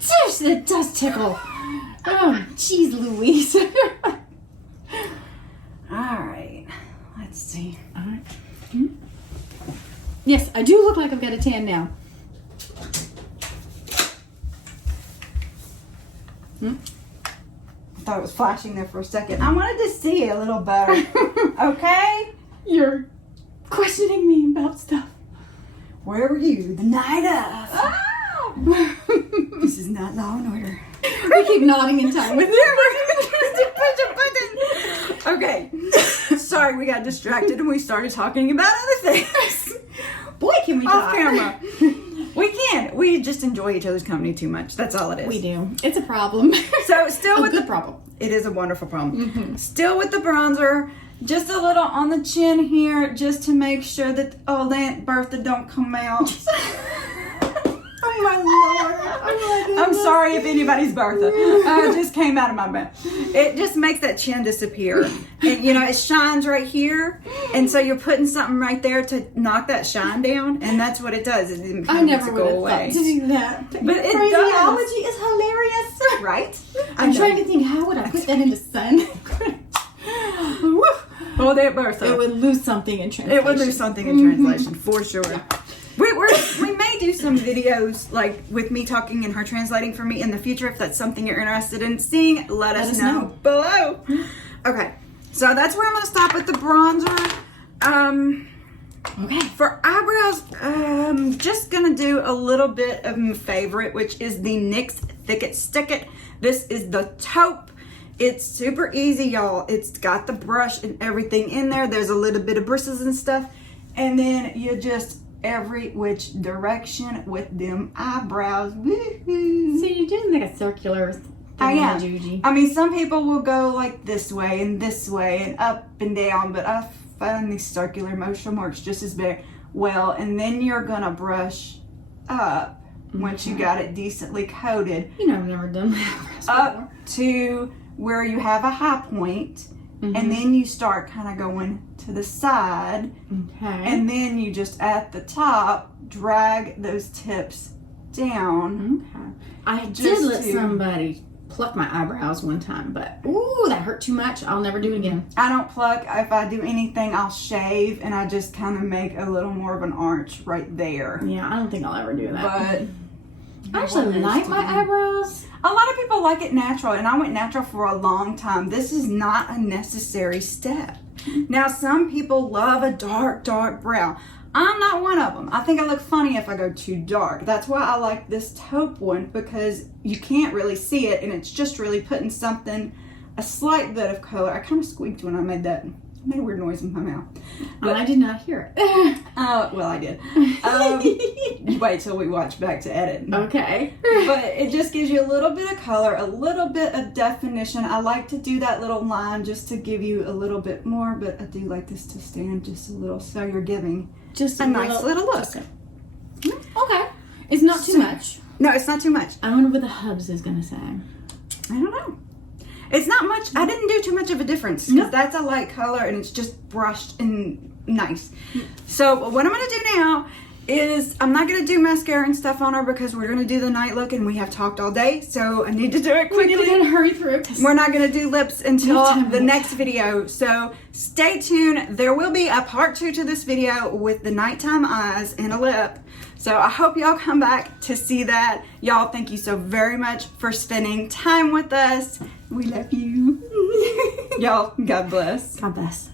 seriously, that does tickle. Oh, jeez Louise. Alright, let's see. All right. Yes, I do look like I've got a tan now. I thought it was flashing there for a second. I wanted to see it a little better. Okay? You're questioning me about stuff. Where were you the night of? Ah! This is not Law and Order. We keep nodding in time with it. Okay. Sorry, we got distracted and we started talking about other things. Boy, can we Off talk. camera. We can. We just enjoy each other's company too much. That's all it is. We do. It's a problem. So still with the the problem. It is a wonderful problem. Still with the bronzer. Just a little on the chin here, just to make sure that Aunt Bertha don't come out. Oh my lord. Oh my I'm sorry if anybody's Bertha. It just came out of my mouth. It just makes that chin disappear. And you know, it shines right here. And so you're putting something right there to knock that shine down. And that's what it does. It I never makes it would go have away. thought to do that. But it Phraseology does. is hilarious. Right? I'm trying to think, how would I put that into sun? Oh, that Bertha. It would lose something in translation. It would lose something in translation, for sure. Yeah. We may do some videos like with me talking and her translating for me in the future. If that's something you're interested in seeing, let us know below. Okay, so that's where I'm going to stop with the bronzer. Okay. For eyebrows, I'm just going to do a little bit of my favorite, which is the NYX Thick It Stick It. This is the taupe. It's super easy, y'all. It's got the brush and everything in there. There's a little bit of bristles and stuff. And then you just every which direction with them eyebrows. Woo-hoo. So you're doing like a circular thing. I am. I mean, some people will go like this way and up and down, but I find these circular motion works just as well. And then you're gonna brush up once you got it decently coated. You know, I've never done my eyebrows up before. to where you have a high point, and then you start kind of going to the side, and then you just at the top drag those tips down. I did let somebody pluck my eyebrows one time, but ooh, that hurt too much. I'll never do it again. I don't pluck. If I do anything, I'll shave, and I just kind of make a little more of an arch right there. Yeah, I don't think I'll ever do that. But I actually like my eyebrows. A lot of people like it natural, and I went natural for a long time. This is not a necessary step. Now, some people love a dark brow. I'm not one of them. I think I look funny if I go too dark. That's why I like this taupe one, because you can't really see it, and it's just really putting something, a slight bit of color. I kind of squeaked when I made that. I made a weird noise in my mouth. But I did not hear it. Well, I did. You wait till we watch back to edit. Okay. But it just gives you a little bit of color, a little bit of definition. I like to do that little line just to give you a little bit more, but I do like this to stand just a little, so you're giving just a nice little look. Okay. It's not too much. No, it's not too much. I wonder what the hubs is going to say. I don't know. It's not much. I didn't do too much of a difference, because that's a light color and it's just brushed and nice. So what I'm going to do now is I'm not going to do mascara and stuff on her because we're going to do the night look and we have talked all day, so I need to do it quickly. We need to hurry through. We're not going to do lips until the next video, so stay tuned. There will be a part 2 to this video with the nighttime eyes and a lip. So I hope y'all come back to see that. Y'all, thank you so very much for spending time with us. We love you. Y'all, God bless. God bless.